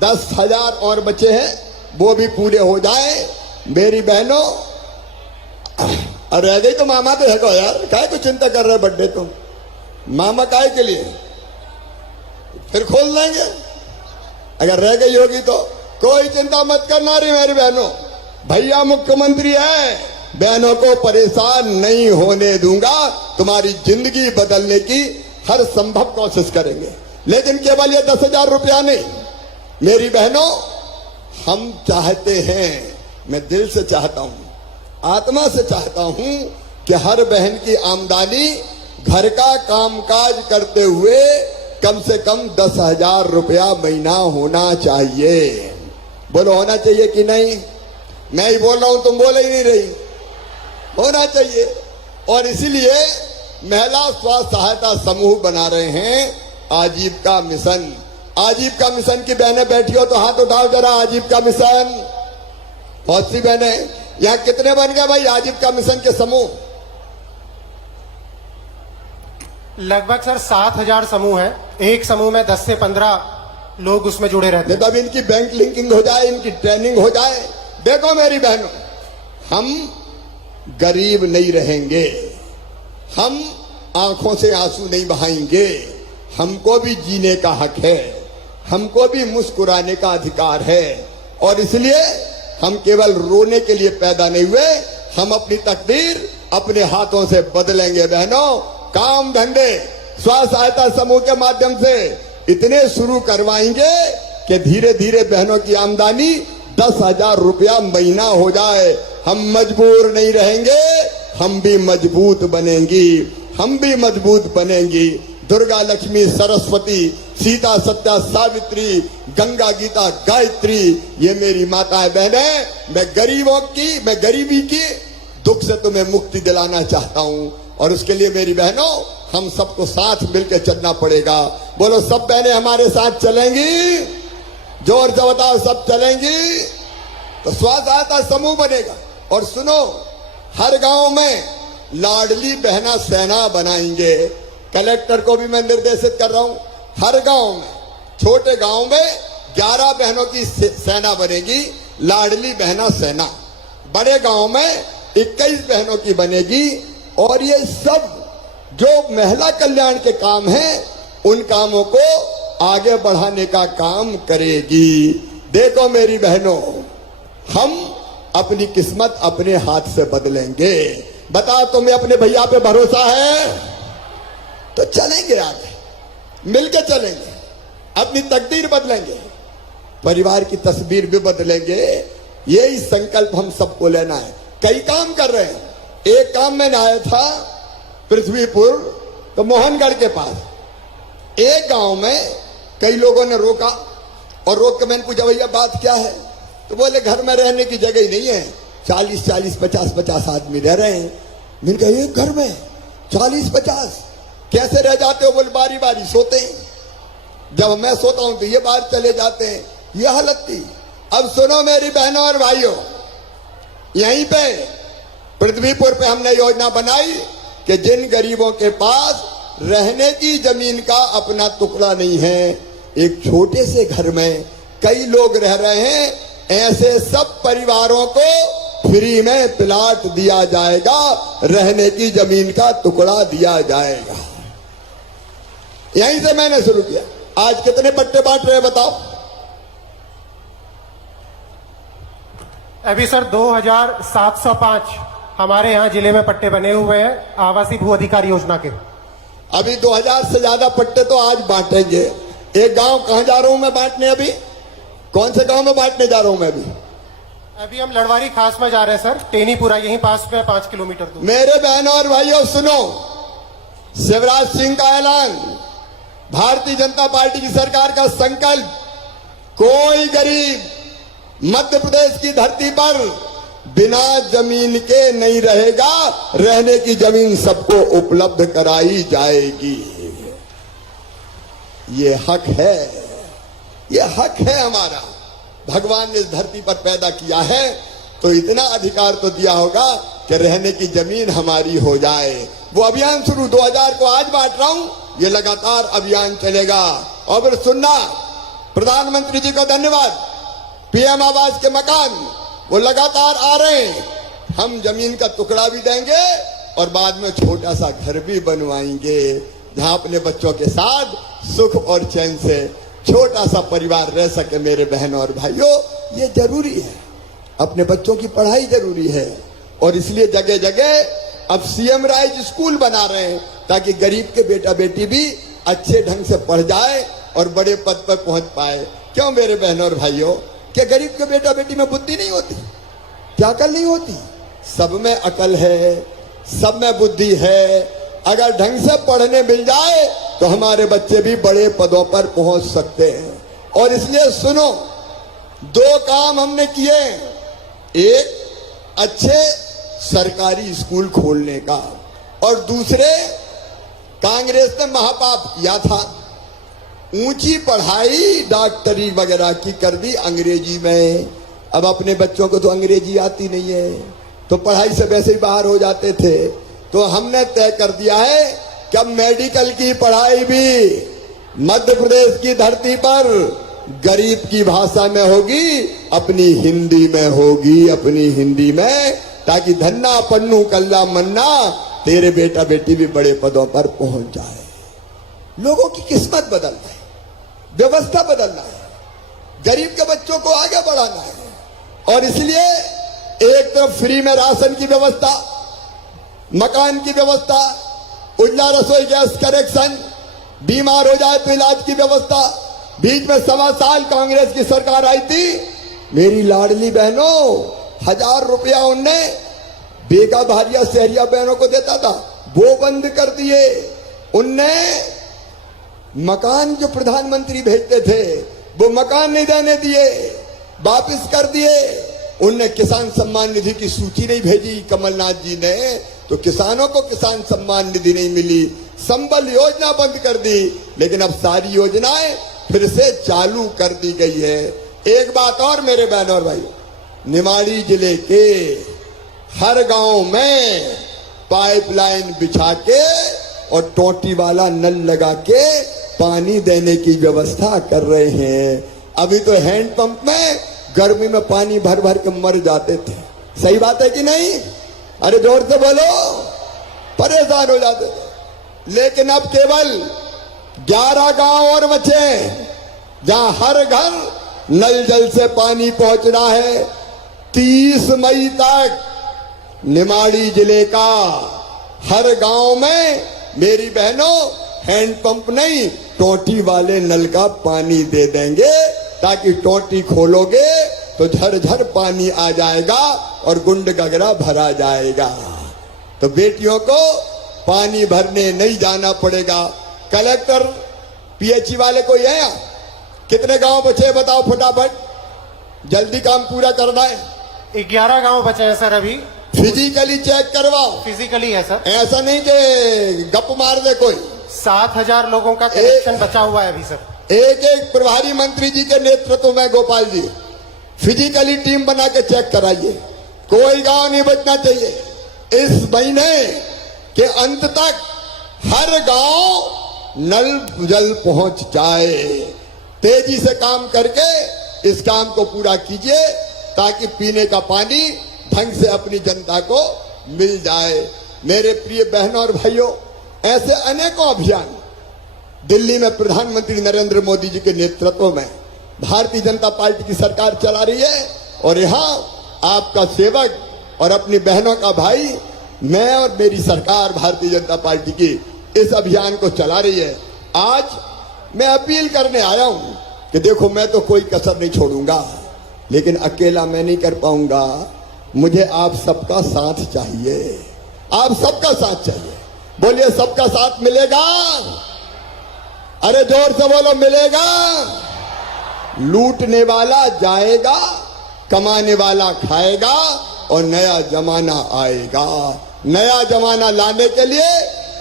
10,000 और बचे हैं, वो भी पूरे हो जाए। मेरी बहनों, रह गई तो मामा तो है को यार, काहे को चिंता कर रहे बर्थडे तुम? मामा काहे के लिए? फिर खोल देंगे, अगर रह गई होगी तो। कोई चिंता मत करना रही मेरी बहनों, भैया मुख्यमंत्री है, बहनों को परेशान नहीं होने दूंगा। तुम्हारी जिंदगी बदलने की हर संभव कोशिश करेंगे, लेकिन केवल ये 10,000 रुपया नहीं। मेरी बहनों, हम चाहते हैं, मैं दिल से चाहता हूं, आत्मा से चाहता हूं कि हर बहन की आमदनी घर का कामकाज करते हुए कम से कम 10,000 रुपया महीना होना चाहिए। बोलो होना चाहिए कि नहीं? मैं ही बोल रहा हूं, तुम बोले ही नहीं रही। होना चाहिए। और इसीलिए महिला स्वास्थ्य सहायता समूह बना रहे हैं आजीविका मिशन। आजीविका मिशन की बहनें बैठी हो तो हाथ उठाओ जरा। आजीविका मिशन, बहुत सी बहनें, यहां कितने बन गए भाई आजीविका मिशन के समूह? लगभग सर 7,000 समूह है, एक समूह में 10 से 15 लोग उसमें जुड़े रहते हैं। तब इनकी बैंक लिंकिंग हो जाए, इनकी ट्रेनिंग हो जाए। देखो मेरी बहनों, हम गरीब नहीं रहेंगे, हम आंखों से आंसू नहीं बहाएंगे। हमको भी जीने का हक है, हमको भी मुस्कुराने का अधिकार है। और इसलिए हम केवल रोने के लिए पैदा नहीं हुए, हम अपनी तकदीर अपने हाथों से बदलेंगे। बहनों, काम धंधे स्व सहायता समूह के माध्यम से इतने शुरू करवाएंगे कि धीरे धीरे बहनों की आमदनी 10,000 रुपया महीना हो जाए। हम मजबूर नहीं रहेंगे, हम भी मजबूत बनेंगी, हम भी मजबूत बनेंगी। दुर्गा, लक्ष्मी, सरस्वती, सीता, सत्या, सावित्री, गंगा, गीता, गायत्री, ये मेरी माताएं बहनें। मैं गरीबी की दुख से तुम्हें मुक्ति दिलाना चाहता हूं। और उसके लिए मेरी बहनों, हम सबको साथ मिलकर चलना पड़ेगा। बोलो, सब बहनें हमारे साथ चलेंगी? जोर से बताओ, सब चलेंगी? तो स्व सहायता समूह बनेगा। और सुनो, हर गांव में लाडली बहना सेना बनाएंगे। कलेक्टर को भी मैं निर्देशित कर रहा हूं, हर गांव में, छोटे गांव में 11 बहनों की सेना बनेगी, लाडली बहना सेना। बड़े गांव में 21 बहनों की बनेगी। और ये सब जो महिला कल्याण के काम हैं, उन कामों को आगे बढ़ाने का काम करेगी। देखो मेरी बहनों, हम अपनी किस्मत अपने हाथ से बदलेंगे। बता, तुम्हें अपने भैया पे भरोसा है? तो चलेंगे आगे, मिलकर चलेंगे, अपनी तकदीर बदलेंगे, परिवार की तस्वीर भी बदलेंगे। यही संकल्प हम सबको लेना है। कई काम कर रहे हैं। एक काम में आया था पृथ्वीपुर, तो मोहनगढ़ के पास एक गांव में कई लोगों ने रोका, और रोक के मैंने पूछा भैया बात क्या है, तो बोले घर में रहने की जगह ही नहीं है, 40-40, 50-50 आदमी रह रहे हैं। मैंने कहा एक घर में 40-50 कैसे रह जाते हो? बोले बारी बारी सोते हैं, जब मैं सोता हूं तो ये बाहर चले जाते हैं, ये हालत थी। अब सुनो मेरी बहनों और भाइयों, यहीं पे पृथ्वीपुर पे हमने योजना बनाई कि जिन गरीबों के पास रहने की जमीन का अपना टुकड़ा नहीं है, एक छोटे से घर में कई लोग रह रहे हैं, ऐसे सब परिवारों को फ्री में प्लाट दिया जाएगा, रहने की जमीन का टुकड़ा दिया जाएगा। यहीं से मैंने शुरू किया। आज कितने पट्टे बांट रहे हैं बताओ? अभी सर 2705 हमारे यहाँ जिले में पट्टे बने हुए हैं आवासीय भू अधिकार योजना के। अभी 2000 से ज्यादा पट्टे तो आज बांटेंगे। एक गांव कहां जा रहा हूं मैं बांटने? अभी कौन से गांव में बांटने जा रहा हूं मैं? अभी हम लड़वारी खास में जा रहे हैं सर, टेनीपुरा यहीं पास में 5 किलोमीटर दूर। मेरे बहनों और भाइयों सुनो, शिवराज सिंह का ऐलान, भारतीय जनता पार्टी की सरकार का संकल्प, कोई गरीब मध्य प्रदेश की धरती पर बिना जमीन के नहीं रहेगा, रहने की जमीन सबको उपलब्ध कराई जाएगी। ये हक है, ये हक है हमारा। भगवान ने इस धरती पर पैदा किया है तो इतना अधिकार तो दिया होगा कि रहने की जमीन हमारी हो जाए। वो अभियान शुरू 2000 को आज बांट रहा हूं, ये लगातार अभियान चलेगा। और फिर सुनना, प्रधानमंत्री जी को धन्यवाद, पीएम आवास के मकान वो लगातार आ रहे हैं। हम जमीन का टुकड़ा भी देंगे और बाद में छोटा सा घर भी बनवाएंगे, जहां अपने बच्चों के साथ सुख और चैन से छोटा सा परिवार रह सके। मेरे बहनों और भाइयों, ये जरूरी है, अपने बच्चों की पढ़ाई जरूरी है। और इसलिए जगह जगह अब सीएम राइज स्कूल बना रहे हैं ताकि गरीब के बेटा बेटी भी अच्छे ढंग से पढ़ जाए और बड़े पद पर पहुंच पाए। क्यों मेरे बहनों और भाइयों, क्या गरीब के बेटा बेटी में बुद्धि नहीं होती? क्या अकल नहीं होती? सब में अकल है, सब में बुद्धि है। अगर ढंग से पढ़ने मिल जाए तो हमारे बच्चे भी बड़े पदों पर पहुंच सकते हैं। और इसलिए सुनो, 2 काम हमने किए। एक, अच्छे सरकारी स्कूल खोलने का, और दूसरे, कांग्रेस ने महापाप किया था, ऊंची पढ़ाई डॉक्टरी वगैरह की कर दी अंग्रेजी में। अब अपने बच्चों को तो अंग्रेजी आती नहीं है, तो पढ़ाई से वैसे ही बाहर हो जाते थे। तो हमने तय कर दिया है कि अब मेडिकल की पढ़ाई भी मध्य प्रदेश की धरती पर गरीब की भाषा में होगी, अपनी हिंदी में होगी, अपनी हिंदी में, ताकि धन्ना पन्नू कल्ला मन्ना तेरे बेटा बेटी भी बड़े पदों पर पहुंच जाए। लोगों की किस्मत बदलना है, व्यवस्था बदलना है, गरीब के बच्चों को आगे बढ़ाना है। और इसलिए एक तरफ फ्री में राशन की व्यवस्था, मकान की व्यवस्था, उजला रसोई गैस कनेक्शन, बीमार हो जाए तो इलाज की व्यवस्था। बीच में 1.25 साल कांग्रेस की सरकार आई थी, मेरी लाडली बहनों 1000 रुपया उनने बेगा भारिया शहरिया बहनों को देता था, वो बंद कर दिए। उनने मकान जो प्रधानमंत्री भेजते थे वो मकान नहीं देने दिए, वापस कर दिए। उनने किसान सम्मान निधि की सूची नहीं भेजी कमलनाथ जी ने, तो किसानों को किसान सम्मान निधि नहीं मिली। संबल योजना बंद कर दी, लेकिन अब सारी योजनाएं फिर से चालू कर दी गई है। एक बात और मेरे बहनों और भाई, निमाड़ी जिले के हर गांव में पाइपलाइन बिछा के और टोटी वाला नल लगा के पानी देने की व्यवस्था कर रहे हैं। अभी तो हैंडपंप में गर्मी में पानी भर भर के मर जाते थे। सही बात है कि नहीं? अरे जोर से बोलो, परेशान हो जाते थे। लेकिन अब केवल 11 गांव और बचे जहां हर घर नल जल से पानी पहुंच रहा है। 30 मई तक निमाड़ी जिले का हर गांव में मेरी बहनों हैंडपंप नहीं, टोटी वाले नल का पानी दे देंगे, ताकि टोटी खोलोगे तो झरझर पानी आ जाएगा और गुंड गगरा भरा जाएगा। तो बेटियों को पानी भरने नहीं जाना पड़ेगा। कलेक्टर पीएचई वाले को यह कितने गांव बचे बताओ फटाफट, जल्दी काम पूरा करना है। 11 गांव बचे हैं सर अभी। फिजिकली चेक करवाओ, फिजिकली है सर। ऐसा नहीं कि गप मार दे कोई। 7,000 लोगों का कनेक्शन बचा हुआ है अभी सर। एक एक प्रभारी मंत्री जी के नेतृत्व में गोपाल जी फिजिकली टीम बना के चेक कराइए, कोई गांव नहीं बचना चाहिए। इस महीने के अंत तक हर गांव नल जल पहुंच जाए। तेजी से काम करके इस काम को पूरा कीजिए ताकि पीने का पानी ढंग से अपनी जनता को मिल जाए। मेरे प्रिय बहनों और भाइयों, ऐसे अनेकों अभियान दिल्ली में प्रधानमंत्री नरेंद्र मोदी जी के नेतृत्व में भारतीय जनता पार्टी की सरकार चला रही है और यहाँ आपका सेवक और अपनी बहनों का भाई, मैं और मेरी सरकार भारतीय जनता पार्टी की इस अभियान को चला रही है। आज मैं अपील करने आया हूं कि देखो, मैं तो कोई कसर नहीं छोड़ूंगा, लेकिन अकेला मैं नहीं कर पाऊंगा। मुझे आप सबका साथ चाहिए, आप सबका साथ चाहिए। बोलिए, सबका साथ मिलेगा? अरे जोर से बोलो, मिलेगा? लूटने वाला जाएगा, कमाने वाला खाएगा और नया जमाना आएगा। नया जमाना लाने के लिए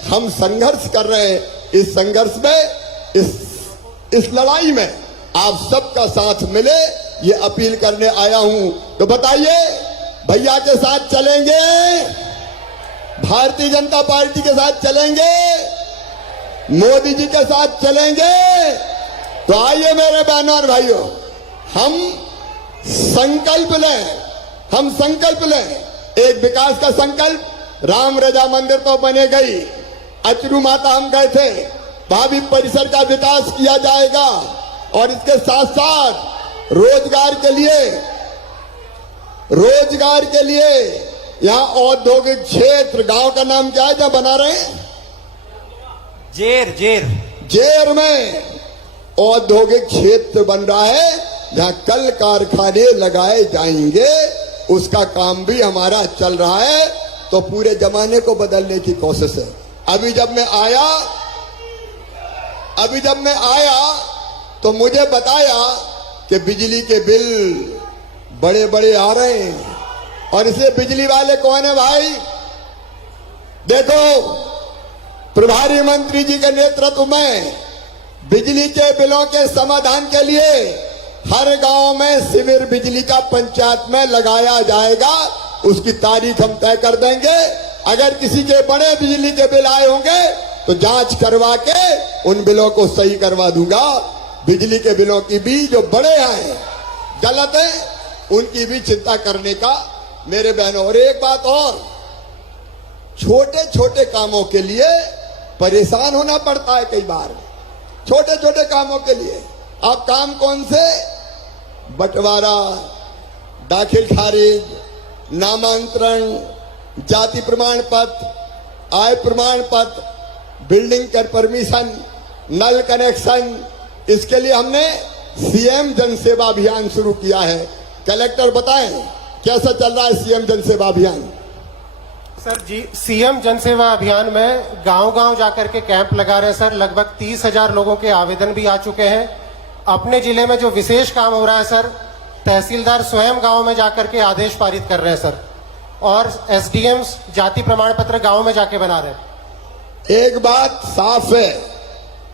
हम संघर्ष कर रहे हैं। इस संघर्ष में, इस लड़ाई में आप सबका साथ मिले, ये अपील करने आया हूं। तो बताइए, भैया के साथ चलेंगे? भारतीय जनता पार्टी के साथ चलेंगे? मोदी जी के साथ चलेंगे? तो आइए मेरे बहनों और भाइयों, हम संकल्प लें, एक विकास का संकल्प। राम रजा मंदिर तो बने गई, अचरू माता हम गए थे, वहां भी परिसर का विकास किया जाएगा और इसके साथ साथ रोजगार के लिए यहाँ औद्योगिक क्षेत्र, गांव का नाम क्या है जहाँ बना रहे हैं? जेर में औद्योगिक क्षेत्र बन रहा है जहाँ कल कारखाने लगाए जाएंगे। उसका काम भी हमारा चल रहा है। तो पूरे जमाने को बदलने की कोशिश है। अभी जब मैं आया तो मुझे बताया कि बिजली के बिल बड़े बड़े आ रहे हैं और इसलिए बिजली वाले कौन है भाई? देखो, प्रभारी मंत्री जी के नेतृत्व में बिजली के बिलों के समाधान के लिए हर गांव में शिविर बिजली का पंचायत में लगाया जाएगा। उसकी तारीख हम तय कर देंगे। अगर किसी के बड़े बिजली के बिल आए होंगे तो जांच करवा के उन बिलों को सही करवा दूंगा। बिजली के बिलों की भी जो बड़े हैं, गलत है, उनकी भी चिंता करने का मेरे बहनों। और एक बात और, छोटे छोटे कामों के लिए परेशान होना पड़ता है कई बार। छोटे छोटे कामों के लिए आप काम कौन से? बंटवारा, दाखिल खारिज, नामांतरण, जाति प्रमाण पत्र, आय प्रमाण पत्र, बिल्डिंग कर परमिशन, नल कनेक्शन, इसके लिए हमने सीएम जन सेवा अभियान शुरू किया है। कलेक्टर बताएं कैसा चल रहा है सीएम जन सेवा अभियान? सर जी, सीएम जन सेवा अभियान में गांव-गांव जाकर के कैंप लगा रहे हैं सर। लगभग 30,000 लोगों के आवेदन भी आ चुके हैं। अपने जिले में जो विशेष काम हो रहा है सर, तहसीलदार स्वयं गांव में जाकर के आदेश पारित कर रहे हैं सर, और एसडीएम्स जाति प्रमाण पत्र गांव में जाके बना रहे हैं। एक बात साफ है,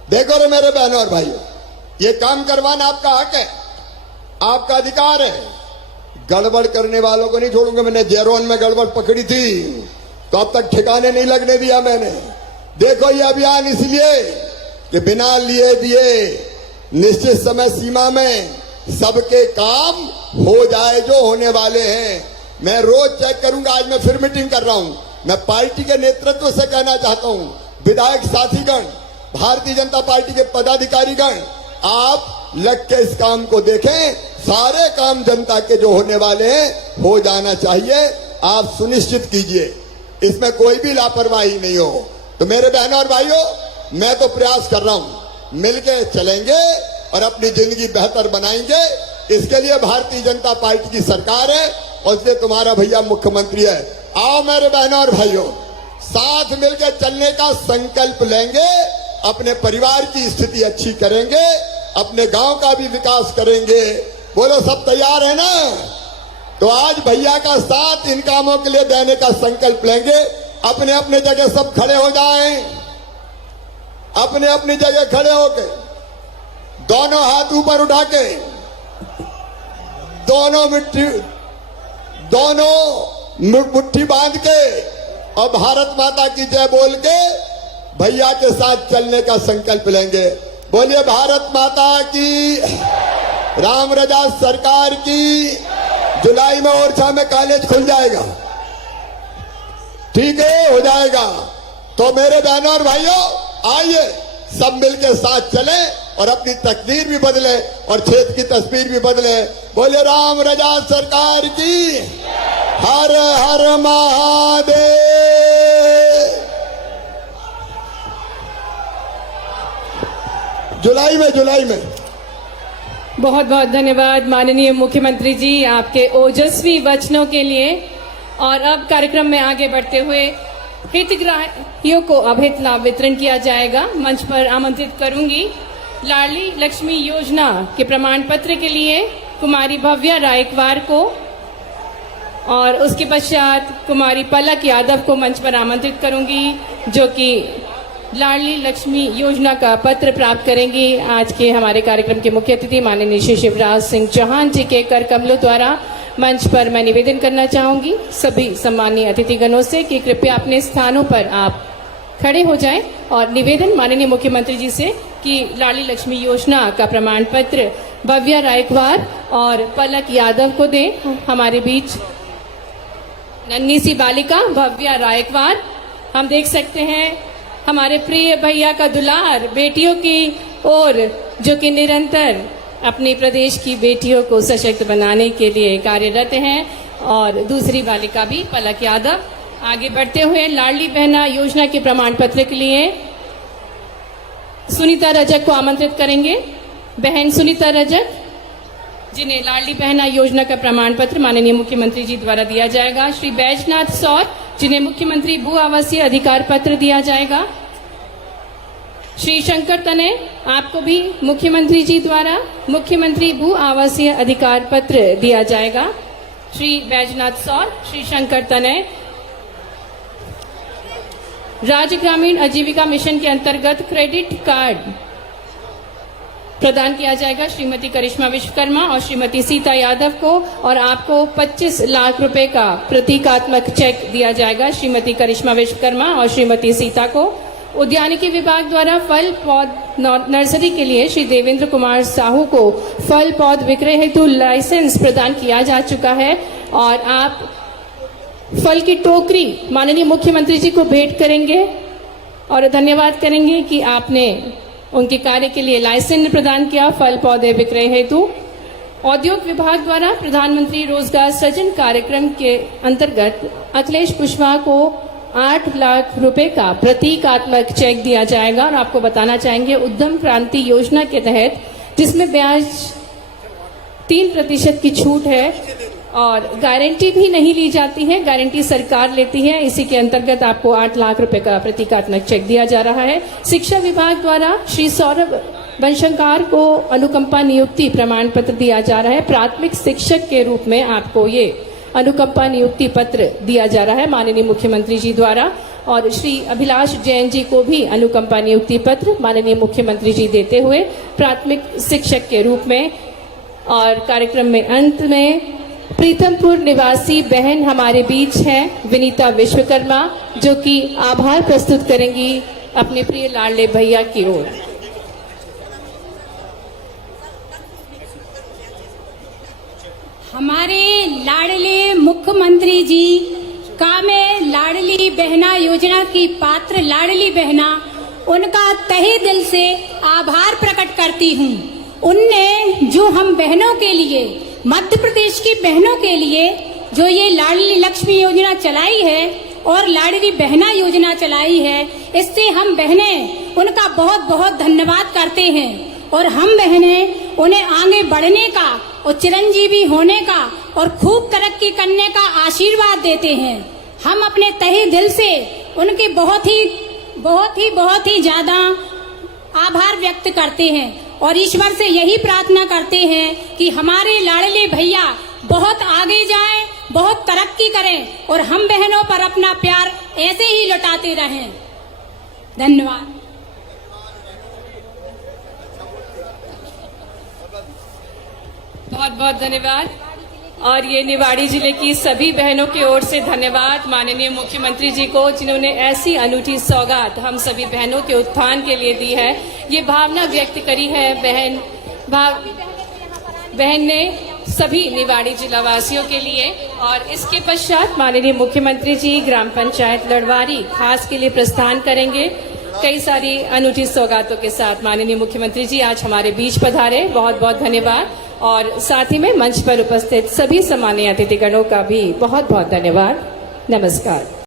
देखो रे मेरे बहनों और भाइयों, ये काम करवाना आपका हक है, आपका अधिकार है। गड़बड़ करने वालों को नहीं छोड़ूंगा। मैंने जेरोन में गड़बड़ पकड़ी थी तो अब तक ठिकाने नहीं लगने दिया मैंने। देखो, ये अभियान इसलिए कि बिना लिए दिए निश्चित समय सीमा में सबके काम हो जाए जो होने वाले हैं। मैं रोज चेक करूंगा। आज मैं फिर मीटिंग कर रहा हूं। मैं पार्टी के नेतृत्व से कहना चाहता हूं, विधायक साथीगण, भारतीय जनता पार्टी के पदाधिकारीगण, आप लग के इस काम को देखें। सारे काम जनता के जो होने वाले हैं हो जाना चाहिए। आप सुनिश्चित कीजिए इसमें कोई भी लापरवाही नहीं हो। तो मेरे बहनों और भाइयों, मैं तो प्रयास कर रहा हूं, मिलके चलेंगे और अपनी जिंदगी बेहतर बनाएंगे। इसके लिए भारतीय जनता पार्टी की सरकार है और इसलिए तुम्हारा भैया मुख्यमंत्री है। आओ मेरे बहनों और भाइयों, साथ मिलकर चलने का संकल्प लेंगे, अपने परिवार की स्थिति अच्छी करेंगे अपने गांव का भी विकास करेंगे। बोलो सब तैयार है ना? तो आज भैया का साथ इन कामों के लिए देने का संकल्प लेंगे। अपने अपने जगह सब खड़े हो जाएं, अपने अपनी जगह खड़े होके दोनों हाथ ऊपर उठा के दोनों मुट्ठी बांध के और भारत माता की जय बोल के भैया के साथ चलने का संकल्प लेंगे। बोलिए भारत माता की, राम रजा सरकार की। जुलाई में ओरछा में कॉलेज खुल जाएगा, ठीक है, हो जाएगा। तो मेरे बहनों और भाइयों, आइए सब मिलकर साथ चले और अपनी तकदीर भी बदले और क्षेत्र की तस्वीर भी बदले। बोले राम रजा सरकार की, हर हर महादेव। जुलाई में बहुत बहुत धन्यवाद माननीय मुख्यमंत्री जी आपके ओजस्वी वचनों के लिए। और अब कार्यक्रम में आगे बढ़ते हुए हितग्राहियों को अभिहित लाभ वितरण किया जाएगा। मंच पर आमंत्रित करूंगी लाडली लक्ष्मी योजना के प्रमाण पत्र के लिए कुमारी भव्या रायकवार को और उसके पश्चात कुमारी पलक यादव को मंच पर आमंत्रित करूंगी, जो कि लाडली लक्ष्मी योजना का पत्र प्राप्त करेंगी। आज के हमारे कार्यक्रम के मुख्य अतिथि माननीय श्री शिवराज सिंह चौहान जी के कर कमलों द्वारा मंच पर मैं निवेदन करना चाहूंगी सभी सम्मानीय अतिथिगणों से कि कृपया अपने स्थानों पर आप खड़े हो जाएं और निवेदन माननीय मुख्यमंत्री जी से कि लाडली लक्ष्मी योजना का प्रमाण पत्र भव्या रायकवार और पलक यादव को दें। हमारे बीच नन्ही सी बालिका भव्या रायकवार, हम देख सकते हैं हमारे प्रिय भैया का दुलार बेटियों की ओर, जो कि निरंतर अपने प्रदेश की बेटियों को सशक्त बनाने के लिए कार्यरत हैं। और दूसरी बालिका भी पलक यादव। आगे बढ़ते हुए लाडली बहना योजना के प्रमाण पत्र के लिए सुनीता रजक को आमंत्रित करेंगे। बहन सुनीता रजक, जिन्हें लाडली बहना योजना का प्रमाण पत्र माननीय मुख्यमंत्री जी द्वारा दिया जाएगा। श्री बैजनाथ सौर, जिन्हें मुख्यमंत्री भू आवासीय अधिकार पत्र दिया जाएगा। श्री शंकर तने, आपको भी मुख्यमंत्री जी द्वारा मुख्यमंत्री भू आवासीय अधिकार पत्र दिया जाएगा। श्री बैजनाथ सौर, श्री शंकर तने। राज्य ग्रामीण आजीविका मिशन के अंतर्गत क्रेडिट कार्ड प्रदान किया जाएगा श्रीमती करिश्मा विश्वकर्मा और श्रीमती सीता यादव को, और आपको 25 लाख रुपए का प्रतीकात्मक चेक दिया जाएगा श्रीमती करिश्मा विश्वकर्मा और श्रीमती सीता को। उद्यानिकी विभाग द्वारा फल पौध नर्सरी के लिए श्री देवेंद्र कुमार साहू को फल पौध विक्रय हेतु लाइसेंस प्रदान किया जा चुका है, और आप फल की टोकरी माननीय मुख्यमंत्री जी को भेंट करेंगे और धन्यवाद करेंगे कि आपने उनके कार्य के लिए लाइसेंस प्रदान किया फल पौधे विक्रय हेतु। औद्योग विभाग द्वारा प्रधानमंत्री रोजगार सृजन कार्यक्रम के अंतर्गत अखिलेश कुशवाहा को 8 लाख रुपए का प्रतीकात्मक चेक दिया जाएगा। और आपको बताना चाहेंगे उद्यम क्रांति योजना के तहत, जिसमें ब्याज 3% की छूट है और गारंटी भी नहीं ली जाती है, गारंटी सरकार लेती है। इसी के अंतर्गत आपको 8 लाख रुपए का प्रतीकात्मक चेक दिया जा रहा है। शिक्षा विभाग द्वारा श्री सौरभ वंशंकार को अनुकंपा नियुक्ति प्रमाण पत्र दिया जा रहा है। प्राथमिक शिक्षक के रूप में आपको ये अनुकंपा नियुक्ति पत्र दिया जा रहा है माननीय मुख्यमंत्री जी द्वारा। और श्री अभिलाष जैन जी को भी अनुकंपा नियुक्ति पत्र माननीय मुख्यमंत्री जी देते हुए प्राथमिक शिक्षक के रूप में। और कार्यक्रम में अंत में प्रीतमपुर निवासी बहन हमारे बीच हैं विनीता विश्वकर्मा, जो कि आभार प्रस्तुत करेंगी अपने प्रिय लाडले भैया की ओर। हमारे लाडले मुख्यमंत्री जी का मैं लाडली बहना योजना की पात्र लाडली बहना, उनका तहे दिल से आभार प्रकट करती हूँ। उनने जो हम बहनों के लिए, मध्य प्रदेश की बहनों के लिए जो ये लाडली लक्ष्मी योजना चलाई है और लाडली बहना योजना चलाई है, इससे हम बहनें उनका बहुत बहुत धन्यवाद करते हैं। और हम बहनें उन्हें आगे बढ़ने का और चिरंजीवी होने का और खूब तरक्की करने का आशीर्वाद देते हैं। हम अपने तहे दिल से उनके बहुत ही ज्यादा आभार व्यक्त करते हैं। और ईश्वर से यही प्रार्थना करते हैं कि हमारे लाडले भैया बहुत आगे जाएं, बहुत तरक्की करें और हम बहनों पर अपना प्यार ऐसे ही लौटाते रहें। धन्यवाद। बहुत बहुत धन्यवाद। और ये निवाड़ी जिले की सभी बहनों की ओर से धन्यवाद माननीय मुख्यमंत्री जी को, जिन्होंने ऐसी अनूठी सौगात हम सभी बहनों के उत्थान के लिए दी है। ये भावना व्यक्त करी है बहन ने सभी निवाड़ी जिला वासियों के लिए। और इसके पश्चात माननीय मुख्यमंत्री जी ग्राम पंचायत लड़वारी खास के लिए प्रस्थान करेंगे। कई सारी अनूठी सौगातों के साथ माननीय मुख्यमंत्री जी आज हमारे बीच पधारे, बहुत बहुत धन्यवाद। और साथ ही में मंच पर उपस्थित सभी सम्मानीय अतिथिगणों का भी बहुत बहुत धन्यवाद। नमस्कार।